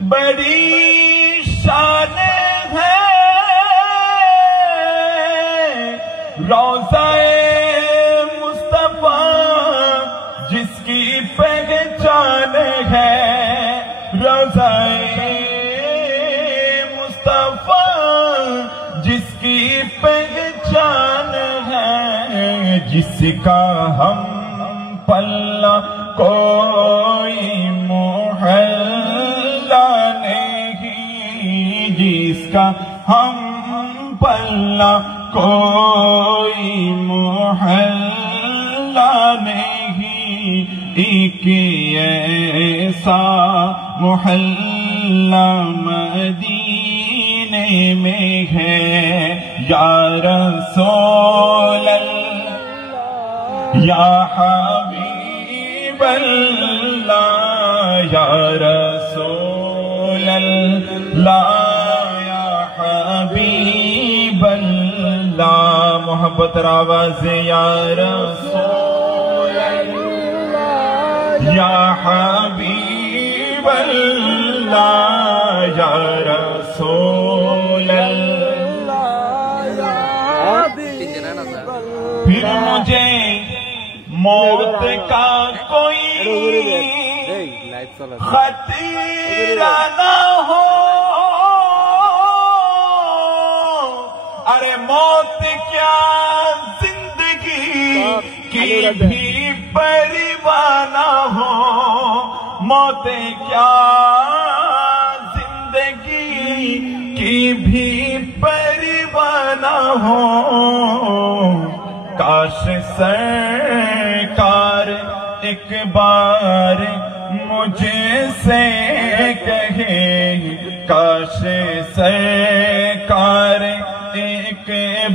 बड़ी शान है रोज़ाए मुस्तफा जिसकी पहचान है रोज़ाए मुस्तफा जिसकी पहचान है जिसका हम पल्ला कोई मोहल्ला नहीं जिसका हम पल्ला कोई मोहल्ला नहीं एक ऐसा मोहल्ला मदीने में है या रसूल अल्लाह या हबीब अल्लाह या रसूल अल्लाह या हबीब अल्लाह मोहब्बत आवाज़ या रसूल अल्लाह या हबीब अल्लाह या रसूल अल्लाह फिर मुझे मौत का कोई खतरा ना हो अरे मौत क्या जिंदगी की भी परवाह ना हो मौत क्या जिंदगी की भी परवाह ना हो काश सरकार एक बार मुझसे कहे काश सरकार एक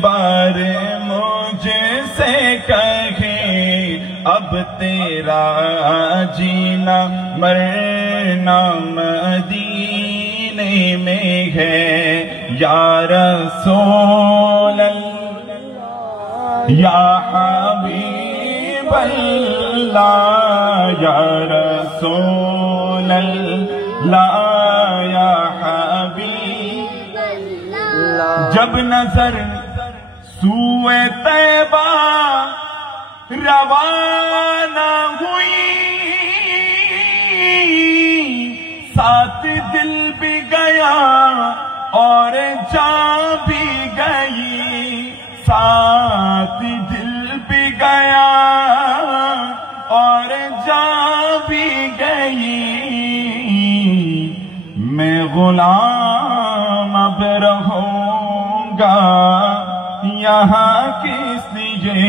बार मुझसे कहे अब तेरा जीना मरना मदीने में है या रसूल या हबीब अल्लाह या रसूल अल्लाह या हबीब अल्लाह जब नजर सूए तैबा रवाना हुई साथ दिल भी गया और जान भी गई साथ दिल भी गया और जान भी गई मैं गुलाम अब रहूंगा यहाँ किस लिए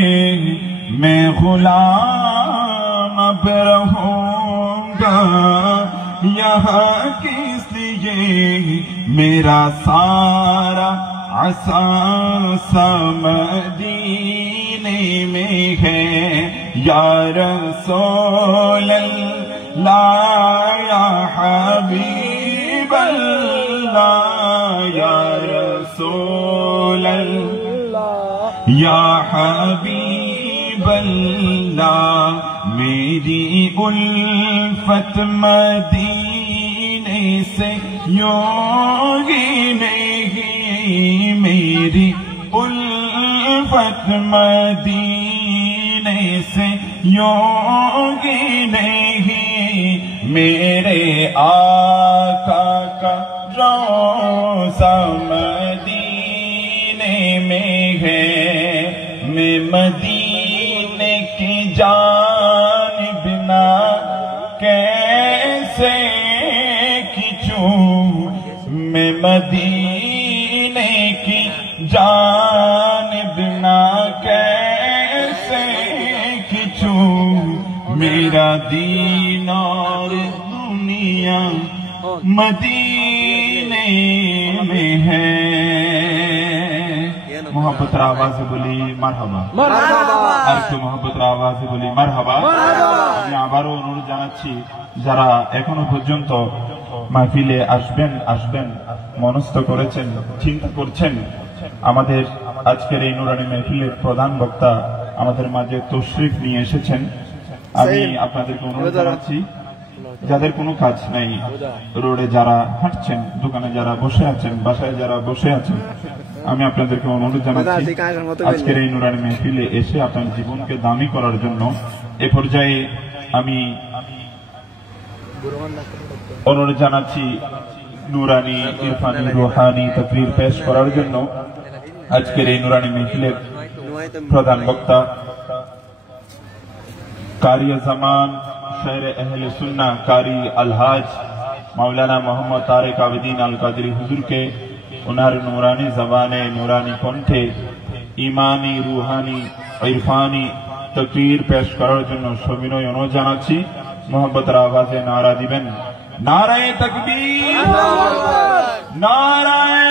मैं गुलाम अब रहूंगा यहाँ किस लिए मेरा सारा असां मदीने में है या रसूल अल्लाह या हबीब अल्लाह या रसूल अल्लाह या हबीब अल्लाह मेरी उल्फत मदीने से योगी नहीं मेरी उल्फत मदीने से योगी नहीं मेरे आका का रोज़ा मदीने में है मैं मदीने की जानिब ना कैसे खिंचूं मैं मदीने की जानिब ना कैसे खिंचूं मेरा दीन और दुनिया मदीने में है मोहब्बत आवाज़ बोली मरहबा আর একটু মোহব্বতের আওয়াজে বলি মারহাবা আমি আবারও অনুরোধ জানাচ্ছি যারা এখনো পর্যন্ত মাহফিলে আসবেন মনস্থ করেছেন চিন্তা করছেন আমাদের আজকের এই নুরানি মাহফিলের প্রধান বক্তা আমাদের মাঝে তশরিফ নিয়ে এসেছেন আমি আপনাদেরকে অনুরোধ জানাচ্ছি যাদের কোনো কাজ নেই, রোডে যারা হাঁটছেন, দোকানে যারা বসে আছেন, বাসায় যারা বসে আছেন, আমি আপনাদেরকে অনুরোধ জানাচ্ছি আজকের এই নুরানি মেহফিলে এসে আপনার জীবনকে দামি করার জন্য। এ পর্যায়ে আমি অনুরোধ জানাচ্ছি নুরানি, ইরফানি, রুহানি তাকরীর পেশ করার জন্য আজকের এই নুরানি মেহফিলের প্রধান বক্তা কারি জামান, শায়রে আহলে সুন্নাহ, কারি আলহাজ মাওলানা মোহাম্মদ তারেক আবেদিন আল কাদরি হুজুরকে ওনার নুরানি জবানে, নুরানি কণ্ঠে ইমানি, রুহানি, ইরফানি তাকরীর পেশ করার জন্য সবিনয় অনুরোধ জানাচ্ছি। মোহাম্মতের আওয়াজে নারা দিবেন, নারায়ে তাকবীর, নারায়ে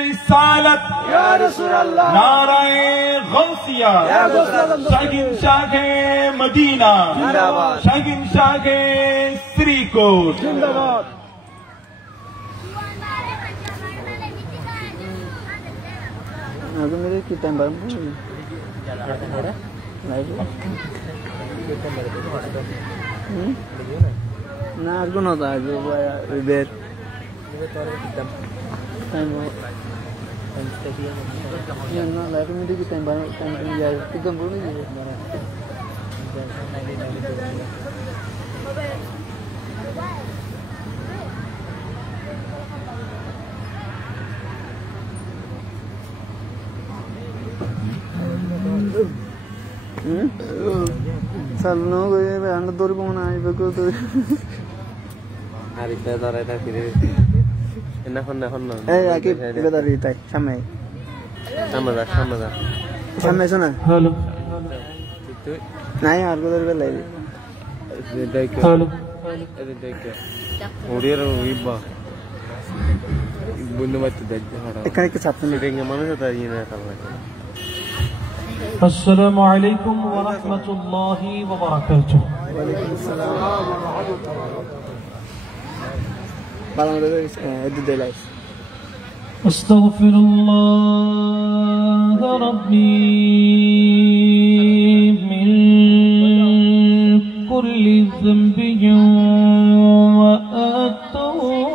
রিসালাত, ইয়া রাসূলুল্লাহ, নারায়ে গাউসিয়া, ইয়া গাউসুল্লাহ, শাহিন শাহে মদিনা জিন্দাবাদ, শাহিন শাহে শ্রীকোট জিন্দাবাদ। আগে মেরে কি টাইম বারম না আর কোনো তা বের না লাইট মেরে কি টাইম বারম টাইম যায় একদম বলে দিবে। Salno gue anda dori pun naik begitu tu. Hari saya dari tadi ni, enak honda. Aki kita dari tadi sampai. Sama dah. Sampai sana. Hello. Naik aku dari bela ini. Hello. Uriya riba. Bunyi macam dah. Ikan ke satu ni. Sedangnya mana saya tadi ni kalau. السلام عليكم ورحمة الله وبركاته. وعليكم السلام. Balang dulu itu delay. أستغفر الله ربي من كل ذنب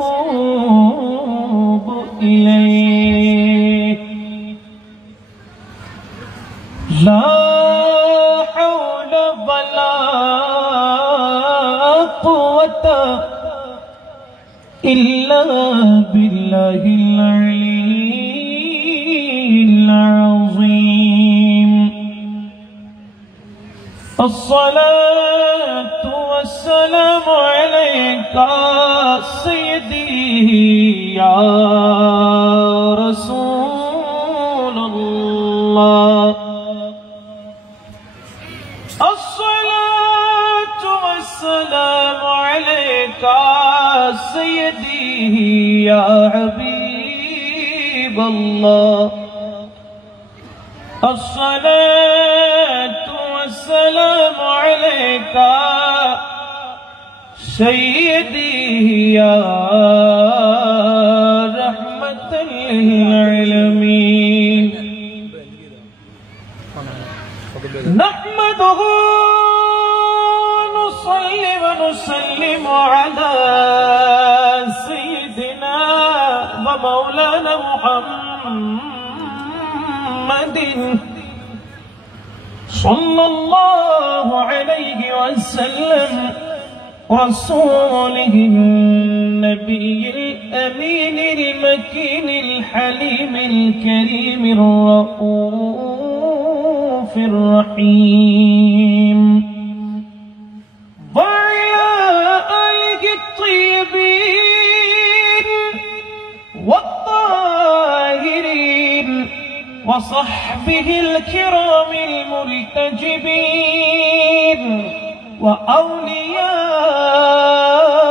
وأتوب إليه. لا حول ولا قوة إلا بالله العلي العظيم. الصلاة والسلام عليك سيدي يا رسول الله. الصلاة والسلام عليك سيدي يا حبيب الله. الصلاة والسلام عليك سيدي يا رحمة للعالمين. نحمده ونصلي ونسلم على سيدنا ومولانا محمد صلى الله عليه وسلم، رسوله النبي الأمين المكين الحليم الكريم الرؤوف الرحيم، وعلى آله الطيبين والطاهرين وصحبه الكرام الملتجبين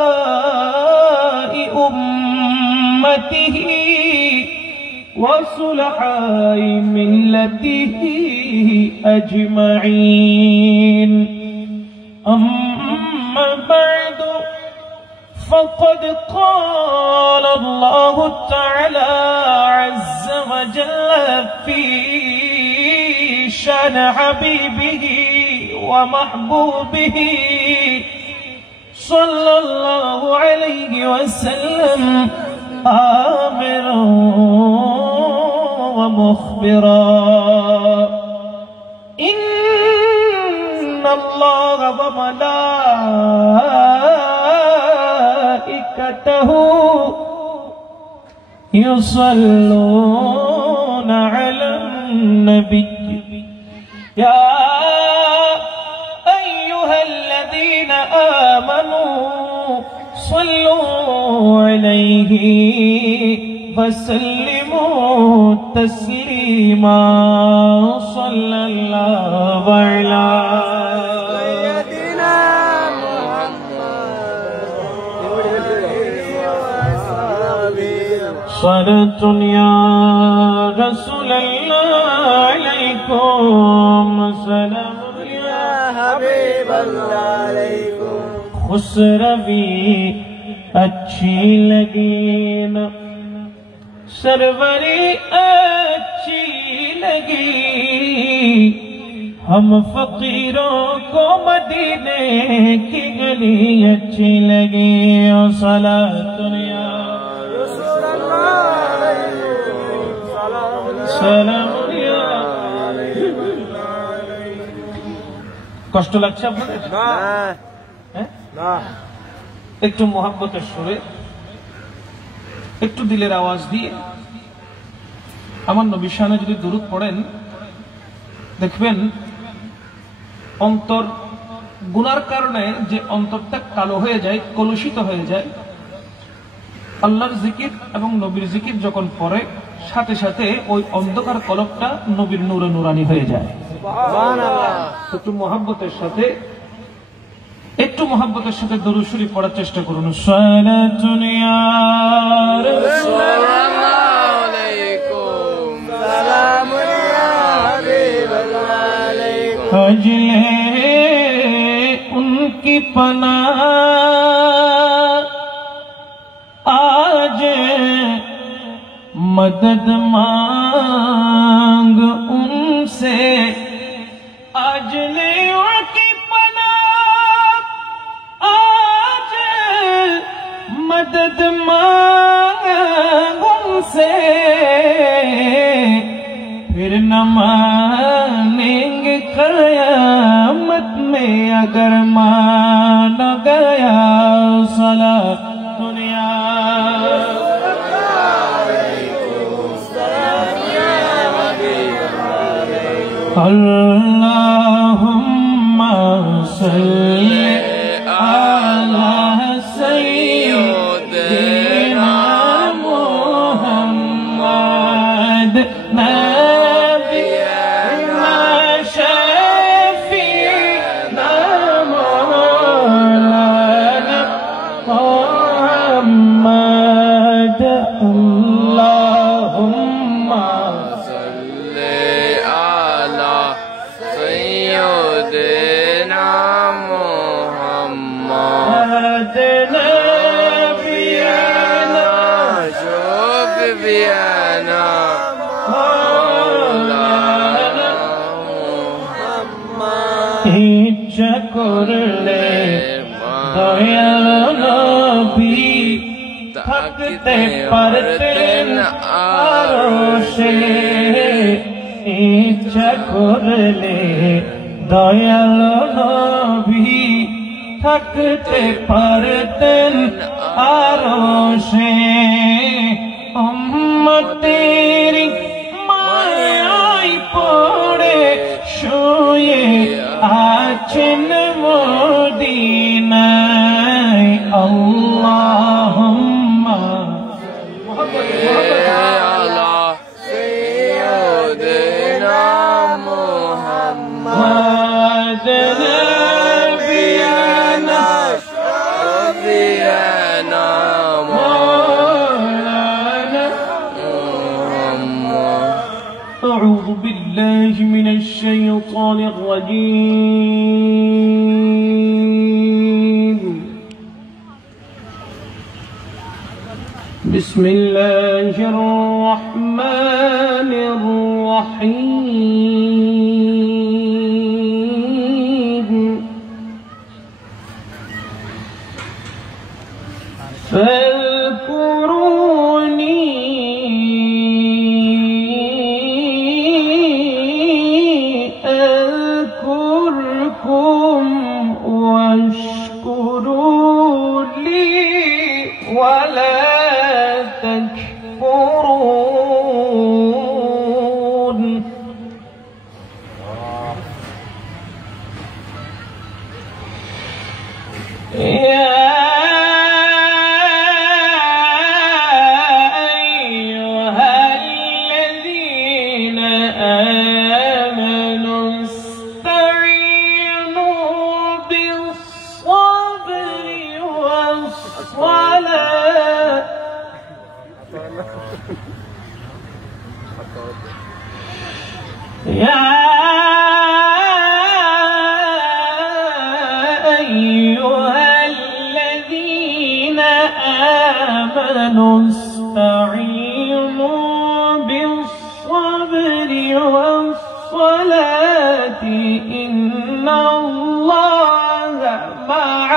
وأولياء أمته وصلحاء ملته أجمعين. أما بعد، فقد قال الله تعالى عز وجل في شان حبيبه ومحبوبه صلى الله عليه وسلم آمرا ومخبرا إن الله وملائكته يصلون على النبي يا أيها الذين آمنوا صلوا عليه وسلموا تسليما صلى الله على سيدنا صلاة يا رسول الله عليكم سلام يا حبيب الله عليكم خسروی اچھی لگی نا سروری اچھی لگی ہم فقیروں کو مدینے کی گلی اچھی لگی صلاۃ یا رسول اللہ سلام یا কষ্ট লাগছে আপনাদের না একটু মোহাব্বতের সুরে একটু দিলের আওয়াজ দিয়ে আমার নবী শানে যদি দুরূদ পড়েন দেখবেন অন্তর গুনার কারণে যে অন্তরটা কালো হয়ে যায় কলুষিত হয়ে যায় আল্লাহর জিকির এবং নবীর জিকির যখন পড়ে সাথে সাথে ওই অন্ধকার কলবটা নবীর নূরে নূরানি হয়ে যায় সুবহানাল্লাহ একটু মোহাব্বতের সাথে দরুদ শরীফ পড়ার চেষ্টা করুন সালাতুন ইয়া সাল্লাল্লাহু আলাইকুম সালামুন ইয়া হাবিবাল্লাহ আলাইকুম अजले उनकी पनाह आज मदद मांग उनसे अजले उनकी पनाह आज मदद मांग उनसे फिर न मानेंगे क़यामत में अगर मान गया सलात दुनिया अल्लाहुम्मा सल्ली अला सय्यिदिना मुहम्मद नबीना शफीना मौलाना मुहम्मद अल्लाहुम्मा ইচ্ছা করলে দয়াল নবী থাকতে পারতেন আরশে ইচ্ছা করলে দয়াল নবী থাকতে পারতেন আরশে উম্মতের মায়ায় পড়ে শুয়ে আছেন মদিনায় আল্লাহুম্মা سيدنا محمد نبينا شفيعنا مولانا أعوذ بالله من الشيطان الرجيم بسم الله الرحمن الرحيم فاذكروني أذكركم واشكروا لي ولا تكفرون. يا أيها الذين آمنوا استعينوا بالصبر والصلاة. يا أيها الذين آمنوا استعينوا بالصبر والصلاة إن الله مع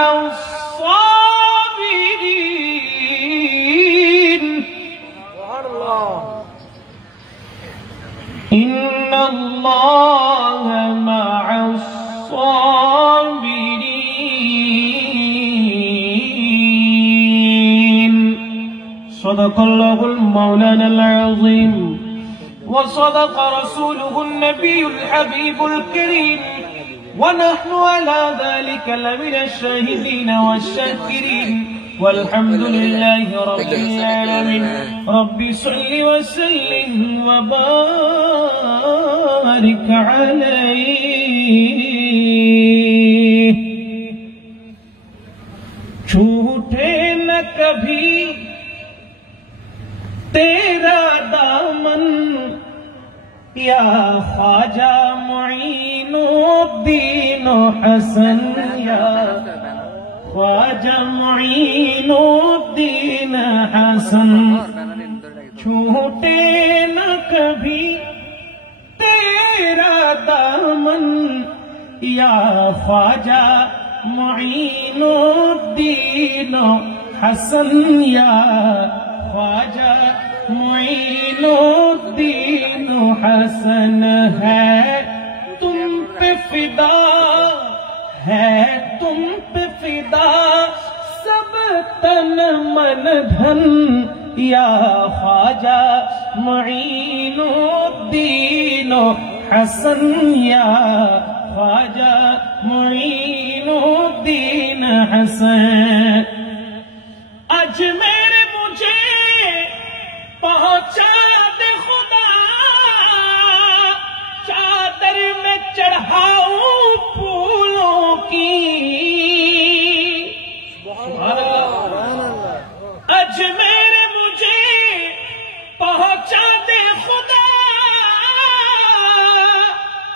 الصابرين. إن الله مع الصابرين. صدق الله المولانا العظيم وصدق رسوله النبي الحبيب الكريم ونحن على ذلك لمن الشاهدين والشاكرين والحمد لله رب العالمين. ربي صل وسلم وبارك عليه. چھوٹے نہ کبھی تیرا دامن یا خواجہ معین الدین حسن یا خواجہ معین الدین حسن. چھوٹے نہ کبھی تیرا دامن یا خواجہ معین الدین حسن یا خواجہ معین الدین حسن. ہے تم پہ فدا ہے تم پہ فدا سب تن من دھن یا خواجہ معین الدین حسن یا خواجہ معین الدین حسن. اجمیر مجھے پہنچا دے خدا چادر میں چڑھاؤں پھولوں کی. اجمیر مجھے پہنچا دے خدا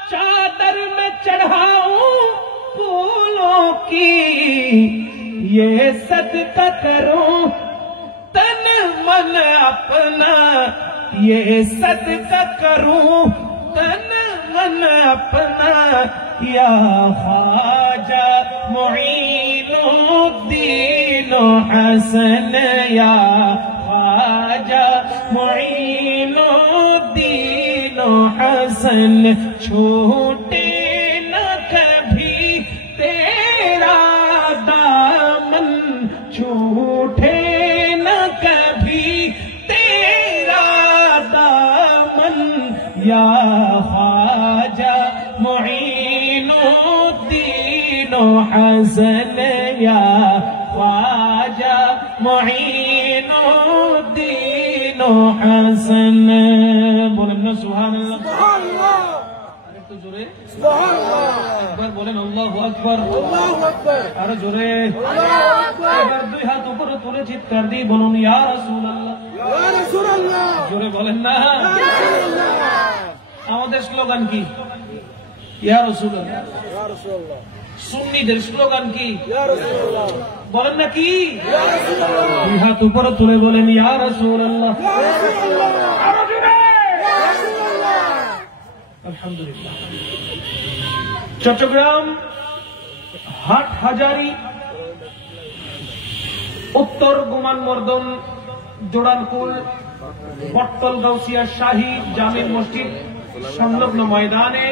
چادر میں چڑھاؤں پھولوں کی. یہ صدقہ کروں تن من اپنا یہ صدقہ کروں تن من اپنا یا خواجہ معین الدین حسن یا خواجہ معین الدین حسن. چھوٹے نہ کبھی تیرا دامن چھوٹے نہ کبھی تیرا دامن یا خواجہ معین الدین حسن یا خواجہ معین الدین حسن. بولنا سبحان اللہ. تو جورے اکبر بولیں اللہ اکبر. আরো জোরে এবার দুই হাত উপরে তুলে চিৎকার দিয়ে বলুন ইয়া রাসূলুল্লাহ. জোরে বলেন না. আমাদের স্লোগান কি? ইয়া রাসূলুল্লাহ. সুন্নিদের স্লোগান কি? বলেন না কি? দুই হাত উপরে তুলে বলেন ইয়া রাসূলুল্লাহ. আরো জোরে আলহামদুলিল্লাহ. চট্টগ্রাম হাটহাজারী উত্তর গুমান মর্দন জোড়ানকুল বটতল গাউসিয়া শাহী জামে মসজিদ সংলগ্ন ময়দানে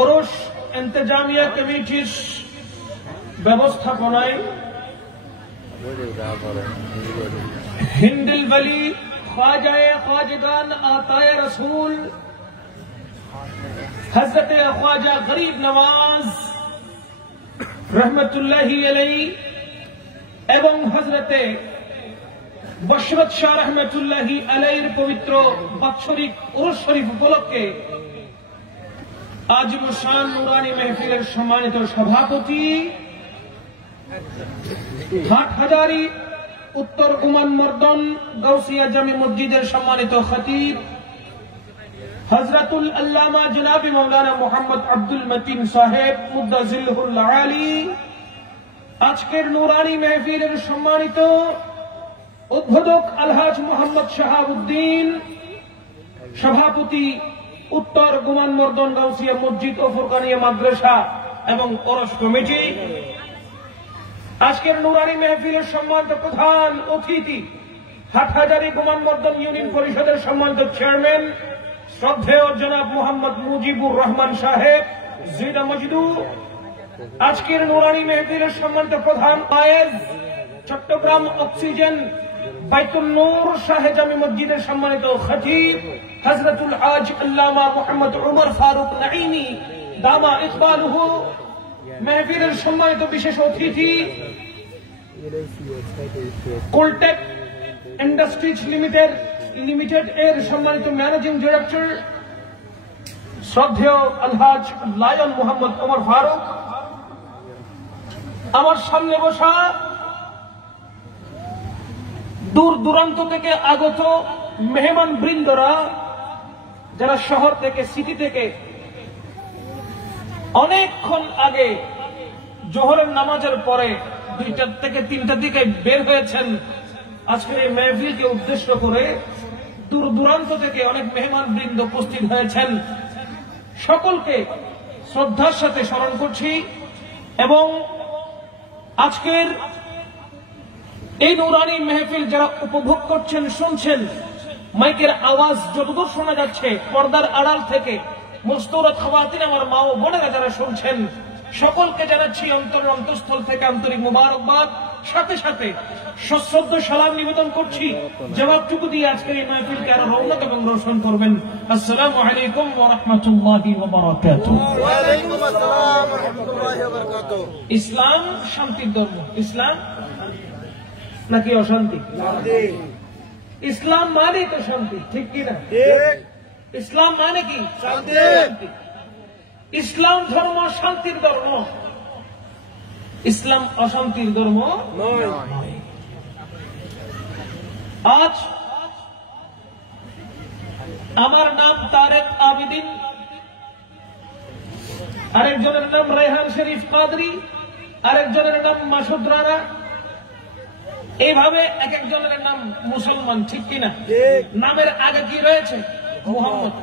ওরস ইন্তেজামিয়া কমিটির ব্যবস্থাপনায় হিন্দিল বলি ख्वाजाए ख्वाजगान आताए रसूल हजरत ख्वाजा गरीब नवाज रहमतुल्लाहि अलैहि एवं हजरत बशरत शाह रहमतुल्लाहि अलैहिर पवित्र बात्सरिक उर्स शरीफ उपलक्षे आजिम शान नुरानी महफिलेर सम्मानित सभापति हाटहाजारी उत्तर गुमान मर्दन गौसिया जामी मस्जिदेर सम्मानित खतीब हजरतुल अल्लामा जनाबी मौलाना मोहम्मद अब्दुल मतीन साहेब मुद्दाजिलहुल आली आजकेर नूरानी महफिलेर सम्मानित उद्बोधक अलहाज मोहम्मद शहाबुद्दीन सभापति उत्तर गुमान मर्दन गौसिया मस्जिद ও ফুরকানিয়া মাদ্রাসা এবং ওরস কমিটি আজকের নুরানি মেহফিলের সম্মানিত প্রধান অতিথি হাটহাজারী গুমান মর্দন ইউনিয়ন পরিষদের সম্মানিত চেয়ারম্যান শ্রদ্ধেয় জনাব মোহাম্মদ মুজিবুর রহমান সাহেব জিনা মজদু আজকের নুরানি মেহফিলের সম্মানিত প্রধান আয়েজ চট্টগ্রাম অক্সিজেন বাইতুল নূর শাহে জামি মসজিদের সম্মানিত খতিব হযরতুল হাজ আল্লামা মুহাম্মদ উমর ফারুক নাঈমি দামা ইকবালুহু মেহফিলের সম্মানিত বিশেষ অতিথি কোলটেক ইন্ডাস্ট্রিজ লিমিটেড এর সম্মানিত ম্যানেজিং ডিরেক্টর শ্রদ্ধেয় আলহাজ লায়ন মোহাম্মদ ওমর ফারুক আমার সামনে বসা দূর দূরান্ত থেকে আগত মেহমান বৃন্দরা যারা শহর থেকে সিটি থেকে অনেকক্ষণ আগে জোহরের নামাজের পরে 2টা থেকে 3টার দিকে বের হয়েছেন আজকের এই মেহফিলকে উদ্দেশ্য করে দূর দূরান্ত থেকে অনেক মেহমান বৃন্দ উপস্থিত হয়েছেন সকলকে শ্রদ্ধার সাথে স্মরণ করছি এবং আজকের এই নুরানি মেহফিল যারা উপভোগ করছেন শুনছেন মাইকের আওয়াজ যতদূর শোনা যাচ্ছে পর্দার আড়াল থেকে মুস্তৌরাত খাওয়াতিন আমার মা ও বোনেরা যারা শুনছেন সকলকে জানাচ্ছি অন্তঃস্থল থেকে আন্তরিক মুবারকবাদ সাথে সাথে সশ্রদ্ধ সালাম নিবেদন করছি জবাবটুকু দিয়ে আজকের এই মাহফিলকে আরো রৌনক এবং রোশন করবেন আসসালামু আলাইকুম ওয়া রাহমাতুল্লাহি ওয়া বারাকাতুহু ওয়া আলাইকুম আসসালাম ওয়া রাহমাতুল্লাহি ওয়া বারাকাতুহু ইসলাম শান্তির ধর্ম ইসলাম নাকি অশান্তি ইসলাম মানে তো শান্তি ঠিক কি না ঠিক ইসলাম মানে কি শান্তি ইসলাম ধর্ম শান্তির ধর্ম ইসলাম অশান্তির ধর্ম নয় আজ আমার নাম তারেক আবিদিন আরেকজনের নাম রেহান শরীফ কাদরি আরেকজনের নাম মাসুদ রানা এইভাবে এক একজনের নাম মুসলমান ঠিক কিনা নামের আগে কি রয়েছে মুহাম্মদ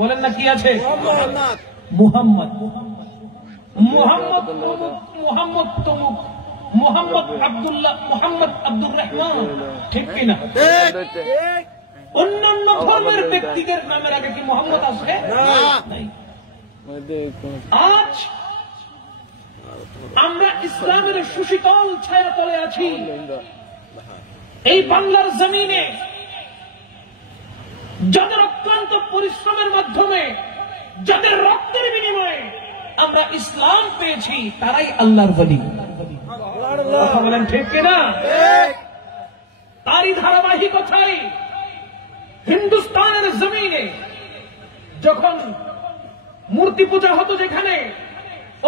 বলেন না কি আছে মুহাম্মদ মুহাম্মদ মুহাম্মদ তমুক মুহাম্মদ আব্দুল্লাহ মুহাম্মদ আব্দুর রহমান ঠিক কিনা অন্যান্য ধর্মের ব্যক্তিদের নামের আগে কি মুহাম্মদ আছে নাই আজ আমরা ইসলামের সুশীতল ছায়াতলে আছি এই বাংলার জমিনে যাদের অক্লান্ত পরিশ্রমের মাধ্যমে যাদের রক্তের বিনিময়ে আমরা ইসলাম পেয়েছি তারাই আল্লাহর ওলি কথা বলেন ঠিক কিনা তারই ধারাবাহিকতায় হিন্দুস্তানের জমিনে যখন মূর্তি পূজা হতো যেখানে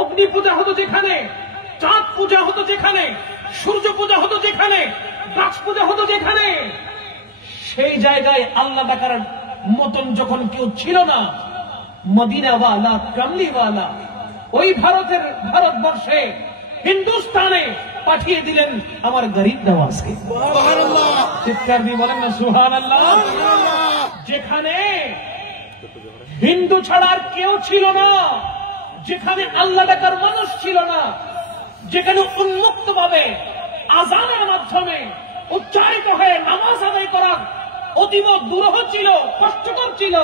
অগ্নি পূজা হতো যেখানে চাঁদ পূজা হতো যেখানে সূর্য পূজা হতো যেখানে গাছ পূজা হতো যেখানে সেই জায়গায় আল্লাহ ডাকার মতন যখন কেউ ছিল না মদিনাওয়ালা কামলিওয়ালা ওই ভারতবর্ষে হিন্দুস্তানে পাঠিয়ে দিলেন আমার গরিব নওয়াজকে চিৎকার দিয়ে বলেন না সুবহানাল্লাহ যেখানে হিন্দু ছাড়া আর কেউ ছিল না যেখানে আল্লাহ ডাকার মানুষ ছিল না, যেখানে উন্মুক্ত ভাবে আযানের মাধ্যমে উচ্চারিত হয়ে নামাজ আদায় করা অতীব দুরূহ ছিল, কষ্টকর ছিল,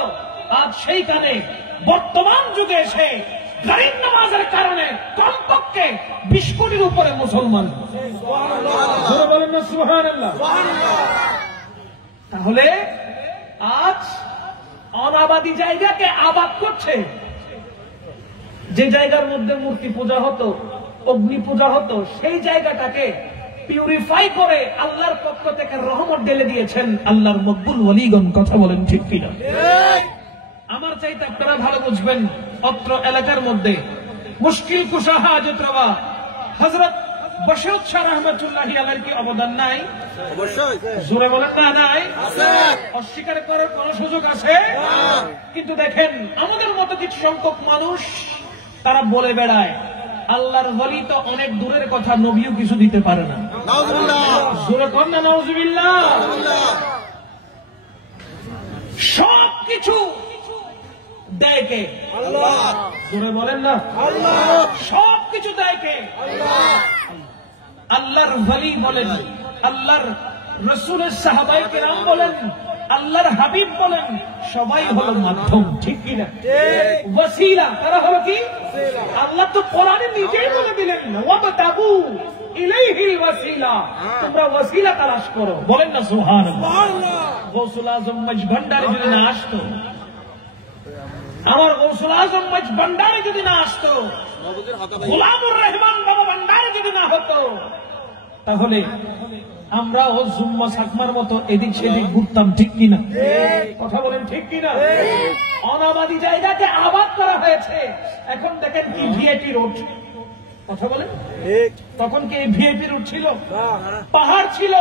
আজ সেইখানে বর্তমান যুগে এসে গাড়ির নামাজের কারণে কমপক্ষে 20 কোটির উপরে মুসলমান। বলেন না সুবহানাল্লাহ। তাহলে আজ অনাবাদী জায়গাকে আবাদ করছে। যে জায়গার মধ্যে মূর্তি পূজা হতো, অগ্নি পূজা হতো, সেই জায়গাটাকে পিউরিফাই করে আল্লাহর পক্ষ থেকে রহমত ঢেলে দিয়েছেন আল্লাহর মকবুল ওলিগণ। কথা বলেন ঠিক কিনা? আমার চাইতে আপনারা ভালো বুঝবেন। অত্র এলাকার মধ্যে মুশকিল কুশা হাজত রওয়া হযরত বশরত শাহ রহমাতুল্লাহি আলাইহি কি অবদান নাই? অবশ্যই। জোরে বলেন না নাই? আছে। অস্বীকার করার কোন সুযোগ আছে? কিন্তু দেখেন আমাদের মতো কিছু সংখ্যক মানুষ তারা বলে বেড়ায় আল্লাহর ওলি তো অনেক দূরের কথা, নবীও কিছু দিতে পারে না। নাউজুবিল্লাহ। জোরে কোন না নাউজুবিল্লাহ। সব কিছু দেয় কে? আল্লাহ। জোরে বলেন না আল্লাহ। সব কিছু দেয় কে? আল্লাহ। আল্লাহর ওলি বলেন, আল্লাহর রাসূলের সাহাবায়ে কেরাম বলেন, আল্লাহর হাবিব বলেন, সবাই হলো মাধ্যম। ঠিক কিনা? ওয়াসিলা। তারা হলো কি? আল্লাহ তো কোরআনে নিজেই বলে দিলেন, ওয়াবতাগু ইলাইহিল ওয়াসিলা, তোমরা ওয়াসিলা তালাশ করো। বলেন না সুবহানাল্লাহ। গৌসুল আজম মজ ভান্ডারে যদি না আসতো, আমার গৌসুল আজম মজ ভান্ডারে যদি না আসতো, গোলামুর রহমান বাবা ভান্ডারে যদি না হতো, তাহলে আমরা ও জুম্মা সাকমার মতো এদিক সেদিক ঘুরতাম। ঠিক কিনা? কথা বলেন ঠিক কিনা? অনাবাদী জায়গাকে আবাদ করা হয়েছে। এখন দেখেন কি ভিআইপি রোড। কথা বলেন। তখন কি এই ভিআইপি রোড ছিল? পাহাড় ছিল।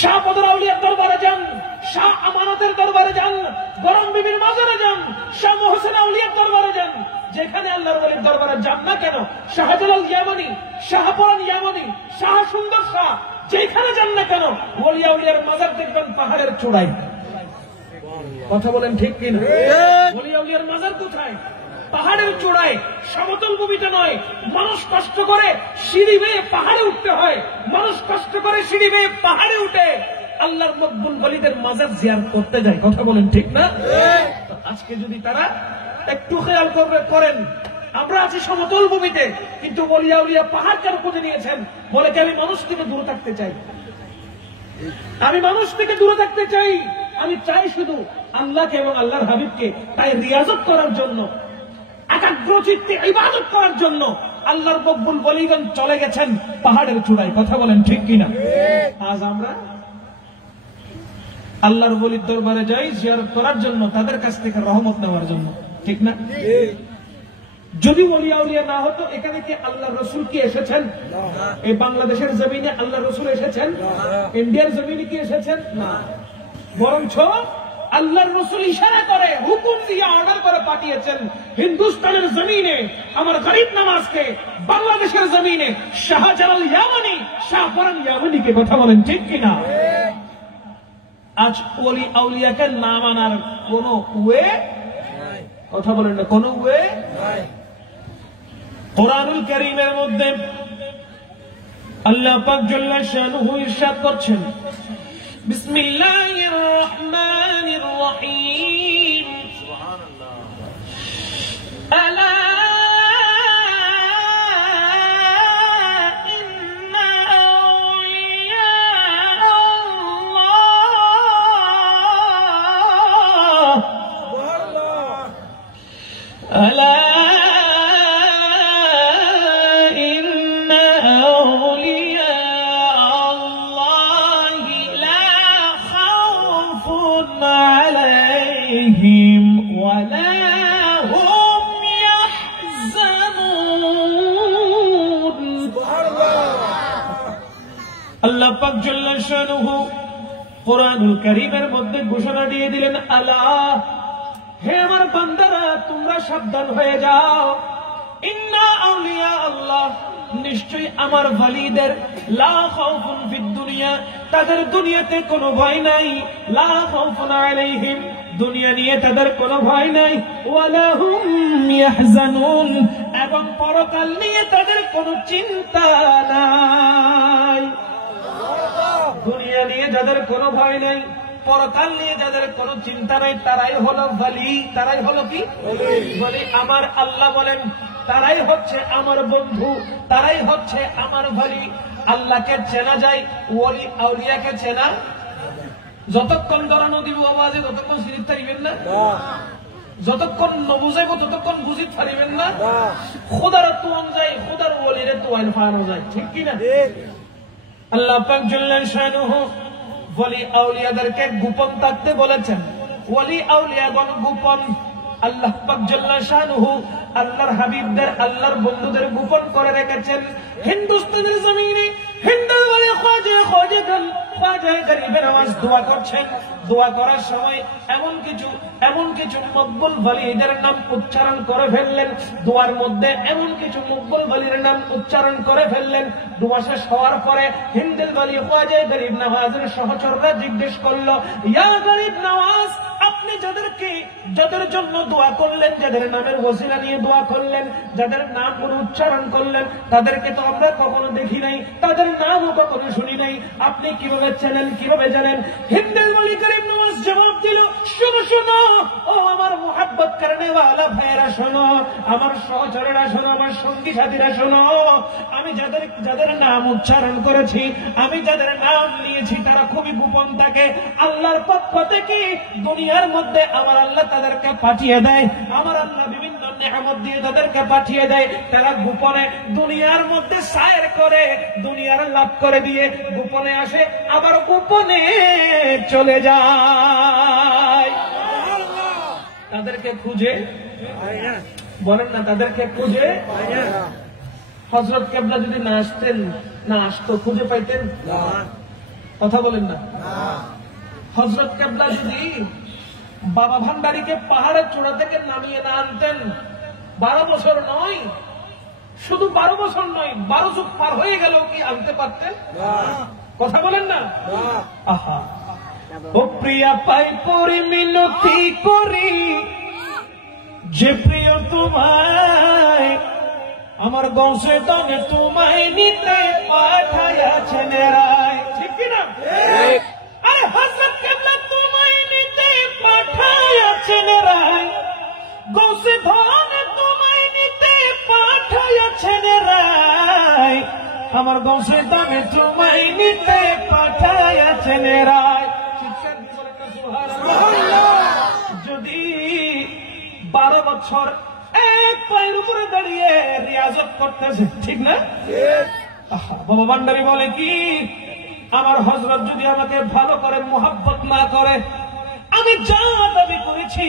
শাহ বদর আউলিয়ার দরবারে যান, শাহ আমানতের দরবারে যান, গরম বিবির মাজারে যান, শাহ মোহসেন আউলিয়ার দরবারে যান, যেখানে আল্লাহর ওলির দরবারে যান না কেন, শাহজালাল ইয়ামানি, শাহপরান ইয়ামানি, শাহ সুন্দর শাহ, যেখানে যান না কেন, ওলি আউলিয়ার মাজার দেখবেন পাহাড়ের চূড়ায়। কথা বলেন ঠিক কিনা? ওলি আউলিয়ার মাজার কোথায়? পাহাড়ের চূড়ায়, সমতল ভূমিতে নয়। মানুষ কষ্ট করে সিঁড়ি বেয়ে পাহাড়ে উঠতে হয়, মানুষ কষ্ট করে সিঁড়ি বেয়ে পাহাড়ে উঠে আল্লাহর মকবুল ওলিদের মাজার জিয়ারত করতে যায়। কথা বলেন ঠিক না? আজকে যদি তারা একটু খেয়াল করেন, আমরা আছি সমতল ভূমিতে, কিন্তু ওলি আউলিয়া পাহাড় কেন খুঁজে নিয়েছেন? বলে কি আমি মানুষ থেকে দূরে থাকতে চাই, আমি মানুষ থেকে দূরে থাকতে চাই, আমি চাই শুধু আল্লাহকে এবং আল্লাহর হাবিবকে। তাই রিয়াজত করার জন্য, একাগ্রচিত্তে ইবাদত করার জন্য আল্লাহর মকবুল ওলিগণ চলে গেছেন পাহাড়ের চূড়ায়। কথা বলেন ঠিক কিনা? আজ আমরা আল্লাহর ওলির দরবারে যাই জিয়ারত করার জন্য, তাদের কাছ থেকে রহমত নেওয়ার জন্য। ঠিক না? যদি ওলি আউলিয়া না হতো, এখানে কি আল্লাহর রাসূল কি এসেছেন? এই বাংলাদেশের জমিনে আল্লাহর রাসূল এসেছেন? ইন্ডিয়ার জমিনে কি এসেছেন? না। বরঞ্চ আল্লাহর রাসূল ইশারা করে, হুকুম দিয়ে, অর্ডার করে পাঠিয়েছেন হিন্দুস্তানের জমিনে আমার গরিব নামাজকে, বাংলাদেশের জমিনে শাহজালাল ইয়ামানি, শাহপরান ইয়ামানিকে। কথা বলেন ঠিক কিনা? আজ ওলি আউলিয়াকে না মানার কোন ওয়ে, কথা বলেন না, কোন ওয়ে। কোরআনুল কারীমের মধ্যে আল্লাহ পাক জাল্লা শানুহু ইরশাদ করছেন, বিসমিল্লাহির রহমানির রহিম, সুবহানাল্লাহ, আলা ইন্না আউলিয়া আল্লাহ, সুবহানাল্লাহ, আলা আল্লাহ পাক জাল্লা শানুহু কোরআনুল কারীমের মধ্যে ঘোষণা দিয়ে দিলেন, আলা, হে আমার বান্দারা, তোমরা সাবধান হয়ে যাও, ইন্না আউলিয়া আল্লাহ, নিশ্চয়ই আমার ওয়ালিদের, লা খাউফুন ফিদ দুনিয়া, তাদের দুনিয়াতে কোনো ভয় নাই, লা খাউফুন আলাইহিম, দুনিয়া নিয়ে তাদের কোনো ভয় নাই, ওয়ালা হুম ইয়াহজানুন, এবং পরকাল নিয়ে তাদের কোনো চিন্তা নাই। দুনিয়া নিয়ে যাদের কোনো ভয় নাই, পরকাল নিয়ে যাদের কোনো চিন্তা নাই, তারাই হলো ওয়ালি। তারাই হলো কি ওয়ালি? আমার আল্লাহ বলেন তারাই হচ্ছে আমার বন্ধু, তারাই হচ্ছে আমার ওয়ালি। আল্লাহকে চেনা যায়, ওয়ালি আউলিয়াকে চেনা যতক্ষণ ধরানো দিব আওয়াজে ততক্ষণ সিরিজ পারিবেন না, যতক্ষণ নবুঝাইব ততক্ষণ বুঝিতে পারিবেন না। খোদার তুয়ান যায়, খোদার ওয়ালিরে তুয়াইন ফানো যায়, ঠিক কিনা? আল্লাহ পাক জাল্লা শানুহু ওয়ালি আউলিয়াদেরকে গোপন থাকতে বলেছেন। ওয়ালি আউলিয়াগণ গোপন, আল্লাহ পাক জাল্লা শানুহু আল্লাহর হাবিবদের, আল্লাহর বন্ধুদের গোপন করে রেখেছেন। হিন্দুস্তানের জমিনে হিন্দু বলে খ্বাজা গরিবের আওয়াজ দোয়া করছেন। দোয়া করার সময় এমন কিছু মকবুল ওয়ালিদের নাম উচ্চারণ করে ফেললেন, দোয়ার মধ্যে এমন কিছু মকবুল ওয়ালির নাম উচ্চারণ করে ফেললেন। দোয়া শেষ হওয়ার পরে হিন্দুল ওয়ালি খ্বাজা গরিব নওয়াজের সহচররা জিজ্ঞেস করলো, ইয়া গরিব নওয়াজ, আপনি যাদের জন্য দোয়া করলেন, যাদের নামের ওসিলা নিয়ে দোয়া করলেন, যাদের নাম উচ্চারণ করলেন, তাদেরকে তো আমরা কখনো দেখি নাই, তাদের নামও কখনো শুনি নাই, আপনি কিভাবে চেনেন, কিভাবে জানেন? হিন্দুল ওয়ালি গরিব নওয়াজ জবাব দিল, শোনো শোনো, ও আমার মুহাব্বত করনে ওয়ালা ভাইরা শোনো, আমার সহচরেরা শোনো, আমার সঙ্গী সাথীরা শোনো, আমি যাদের নাম উচ্চারণ করেছি, আমি যাদের নাম নিয়েছি, তারা খুবই গোপন থাকে। আল্লাহর পক্ষ থেকে দুনিয়ার মধ্যে আমার আল্লাহ তাদেরকে পাঠিয়ে দেয়, আমার আল্লাহ বিভিন্ন নিয়ামত দিয়ে তাদেরকে পাঠিয়ে দেয়। তারা গোপনে দুনিয়ার মধ্যে সায়ের করে, দুনিয়ার লাভ করে দিয়ে গোপনে আসে, আবার গোপনে চলে যায়। তাদেরকে খুঁজে বলেন না, তাদেরকে খুঁজে হযরত কেবলা যদি না আসতেন, না আসতো, খুঁজে পাইতেন? কথা বলেন না। হযরত কেবলা যদি বাবা ভান্ডারীকে পাহাড়ের চূড়া থেকে নামিয়ে না আনতেন, 12 বছর নয়, শুধু 12 বছর নয়, 12 যুগ পার হয়ে গেলেও কি আনতে পারতেন? কথা বলেন না। আহা, ও প্রিয়া পাই পরি মিনতি করি, যে প্রিয় তোমায় আমার গৌসে দানে তোমায় নিতে পাঠাইয়াছেন রায়, ঠিক কিনা? আর হযরত কেবলা তোমায় নিতে পাঠাইয়াছেন রায়, গৌসে দানে তোমায় নিতে পাঠাইয়াছেন রায়, আমার গৌসে দানে তোমায় নিতে পাঠাইয়াছেন রায়। যদি 12 বছর এক পায়ের উপরে দাঁড়িয়ে রিয়াজত করতেছে, ঠিক না? বাবা ভান্ডারী বলে কি, আমার হযরত যদি আমাকে ভালো করে মুহাব্বত না করে, আমি যা দাবি করেছি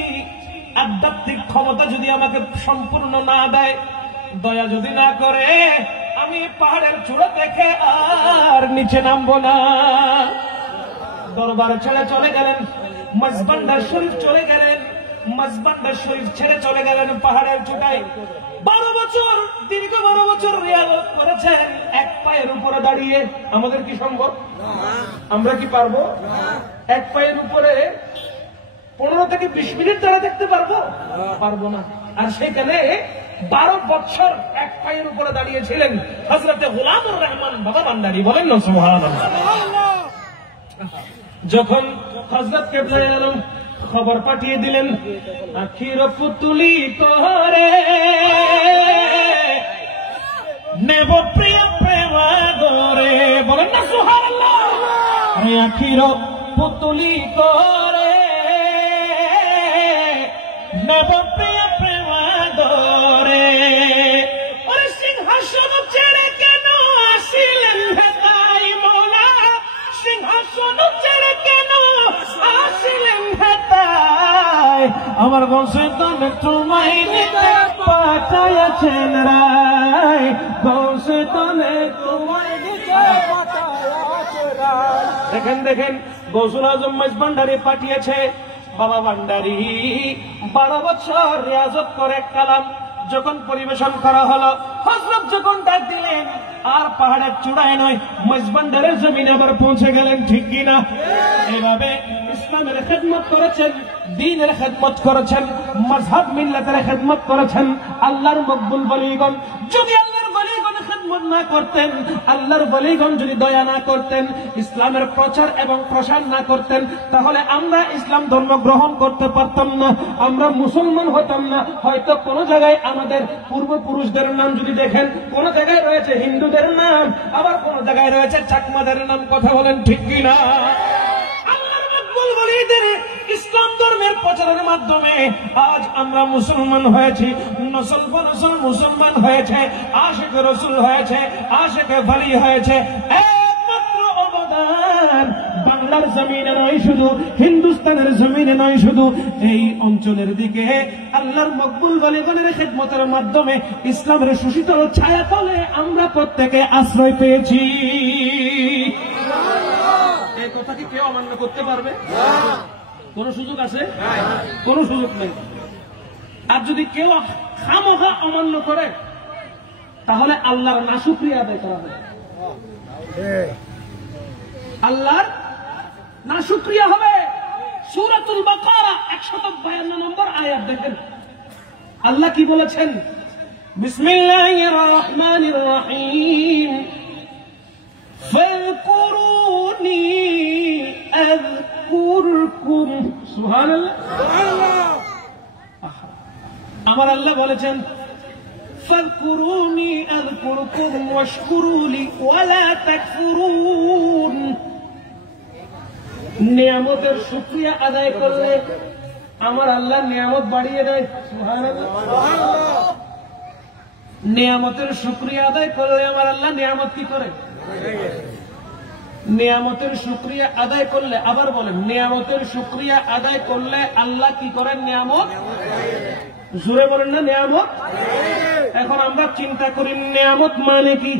আধ্যাত্মিক ক্ষমতা যদি আমাকে সম্পূর্ণ না দেয়, দয়া যদি না করে, আমি পাহাড়ের চূড়া দেখে আর নিচে নামবো না। দরবার ছেড়ে চলে গেলেন, মজবান্ডার শরীফ চলে গেলেন, মজবান্ডার শরীফ ছেড়ে চলে গেলেন পাহাড়ের চূড়ায়। 12 বছর, দীর্ঘ 12 বছর রিয়াজত করেছেন এক পায়ের উপরে দাঁড়িয়ে। আমাদের কি সম্ভব? আমরা কি পারবো? এক পায়ের উপরে 15 থেকে 20 মিনিট দাঁড়া দেখতে পারবো? পারবো না। আর সেখানে 12 বছর এক পায়ের উপরে দাঁড়িয়েছিলেন হযরতে গোলামুর রহমান বাবা ভান্ডারী। বলেন না সুবহানাল্লাহ। যখন হযরত কেবলা আলম খবর পাঠিয়ে দিলেন, আখির পুতুলি তোরে নেব প্রিয় প্রেমা গোরে। বলেন না সুবহানাল্লাহ। আমি আখির পুতুলি তোরে নেব প্রিয় প্রেমা গোরে। ওরে সিংহাসন ছেড়ে কেন আসিলেন ভেতাই মোলা, সিংহাসন ছেড়ে কেন আসিলেন ভেতাই, আমার গৌসে দানে তোমায় নিতে পাঠাইয়াছেন রায়, গৌসে দানে তোমায় নিতে পাঠাইয়াছেন রায়। দেখেন গৌসুল আজম মজভান্ডারী পাঠিয়েছে। বাবা ভান্ডারী 12 বছর রিয়াজত করে কালাম যখন পরিবেশন করা হলো, হযরত যখন ডাক দিলেন, আর পাহাড়ের চূড়ায় নয়, মজভান্ডারের জমিনে আবার পৌঁছে গেলেন, ঠিক কিনা? এভাবে ইসলামের খেদমত করেছেন, দ্বীনের খেদমত করেছেন, মাযহাব মিল্লাতের খেদমত করেছেন। আল্লাহর মকবুল ওলিগণ যদি আল্লাহর ওলিগণ খেদমত না করতেন, আল্লাহর ওলিগণ যদি দয়া না করতেন, ইসলামের প্রচার এবং প্রসার না করতেন, তাহলে আমরা ইসলাম ধর্ম গ্রহণ করতে পারতাম না, আমরা মুসলমান হতাম না। হয়তো কোন জায়গায় আমাদের পূর্বপুরুষদের নাম যদি দেখেন, কোন জায়গায় রয়েছে হিন্দুদের নাম, আবার কোন জায়গায় রয়েছে চাকমাদের নাম। কথা বলেন ঠিক কিনা? আল্লাহর মকবুল ওলিদের ইসলাম ধর্মের প্রচারের মাধ্যমে আজ আমরা মুসলমান হয়েছি, নসল বনসল মুসলমান হয়েছে, আশিক রসুল হয়েছে, আশিক ওলি হয়েছে। একমাত্র অবদান বাংলার জমিনে নয় শুধু, হিন্দুস্তানের জমিনে নয় শুধু, এই অঞ্চলের দিকে আল্লাহর মকবুল ওলিগণের খেদমতের মাধ্যমে ইসলামের সুশীতল ছায়াতলে আমরা প্রত্যেকে আশ্রয় পেয়েছি। এই কথা কি কেউ অমান্য করতে পারবে? কোন সুযোগ আছে? কোন সুযোগ নেই। আর যদি কেউ খামোখা অমান্য করে, তাহলে আল্লাহর নাশুকরিয়া আদায় করা হবে, আল্লাহর নাশুকরিয়া হবে। সূরাতুল বাকারা 152 নম্বর আয়াত দেখেন, আল্লাহ কি বলেছেন? বিসমিল্লাহির রহমানির রহিম, ফাযকুরুনি আযকুরকুম। সুবহানাল্লাহ। আমার আল্লাহ বলেছেন, ফাযকুরুনি আযকুরকুম ওয়াশকুরুলি ওয়ালা তাকফুরুন। নিয়ামতের শুকরিয়া আদায় করলে আমার আল্লাহ নিয়ামত বাড়িয়ে দেয়। সুবহানাল্লাহ। নিয়ামতের শুকরিয়া আদায় করলে আমার আল্লাহ নিয়ামত কি করে? নিয়ামতের শুকরিয়া আদায় করলে, আবার বলেন, নিয়ামতের শুকরিয়া আদায় করলে আল্লাহ কি করেন? নিয়ামত। জোরে বলেন না, নিয়ামত। এখন আমরা চিন্তা করি নিয়ামত মানে কি?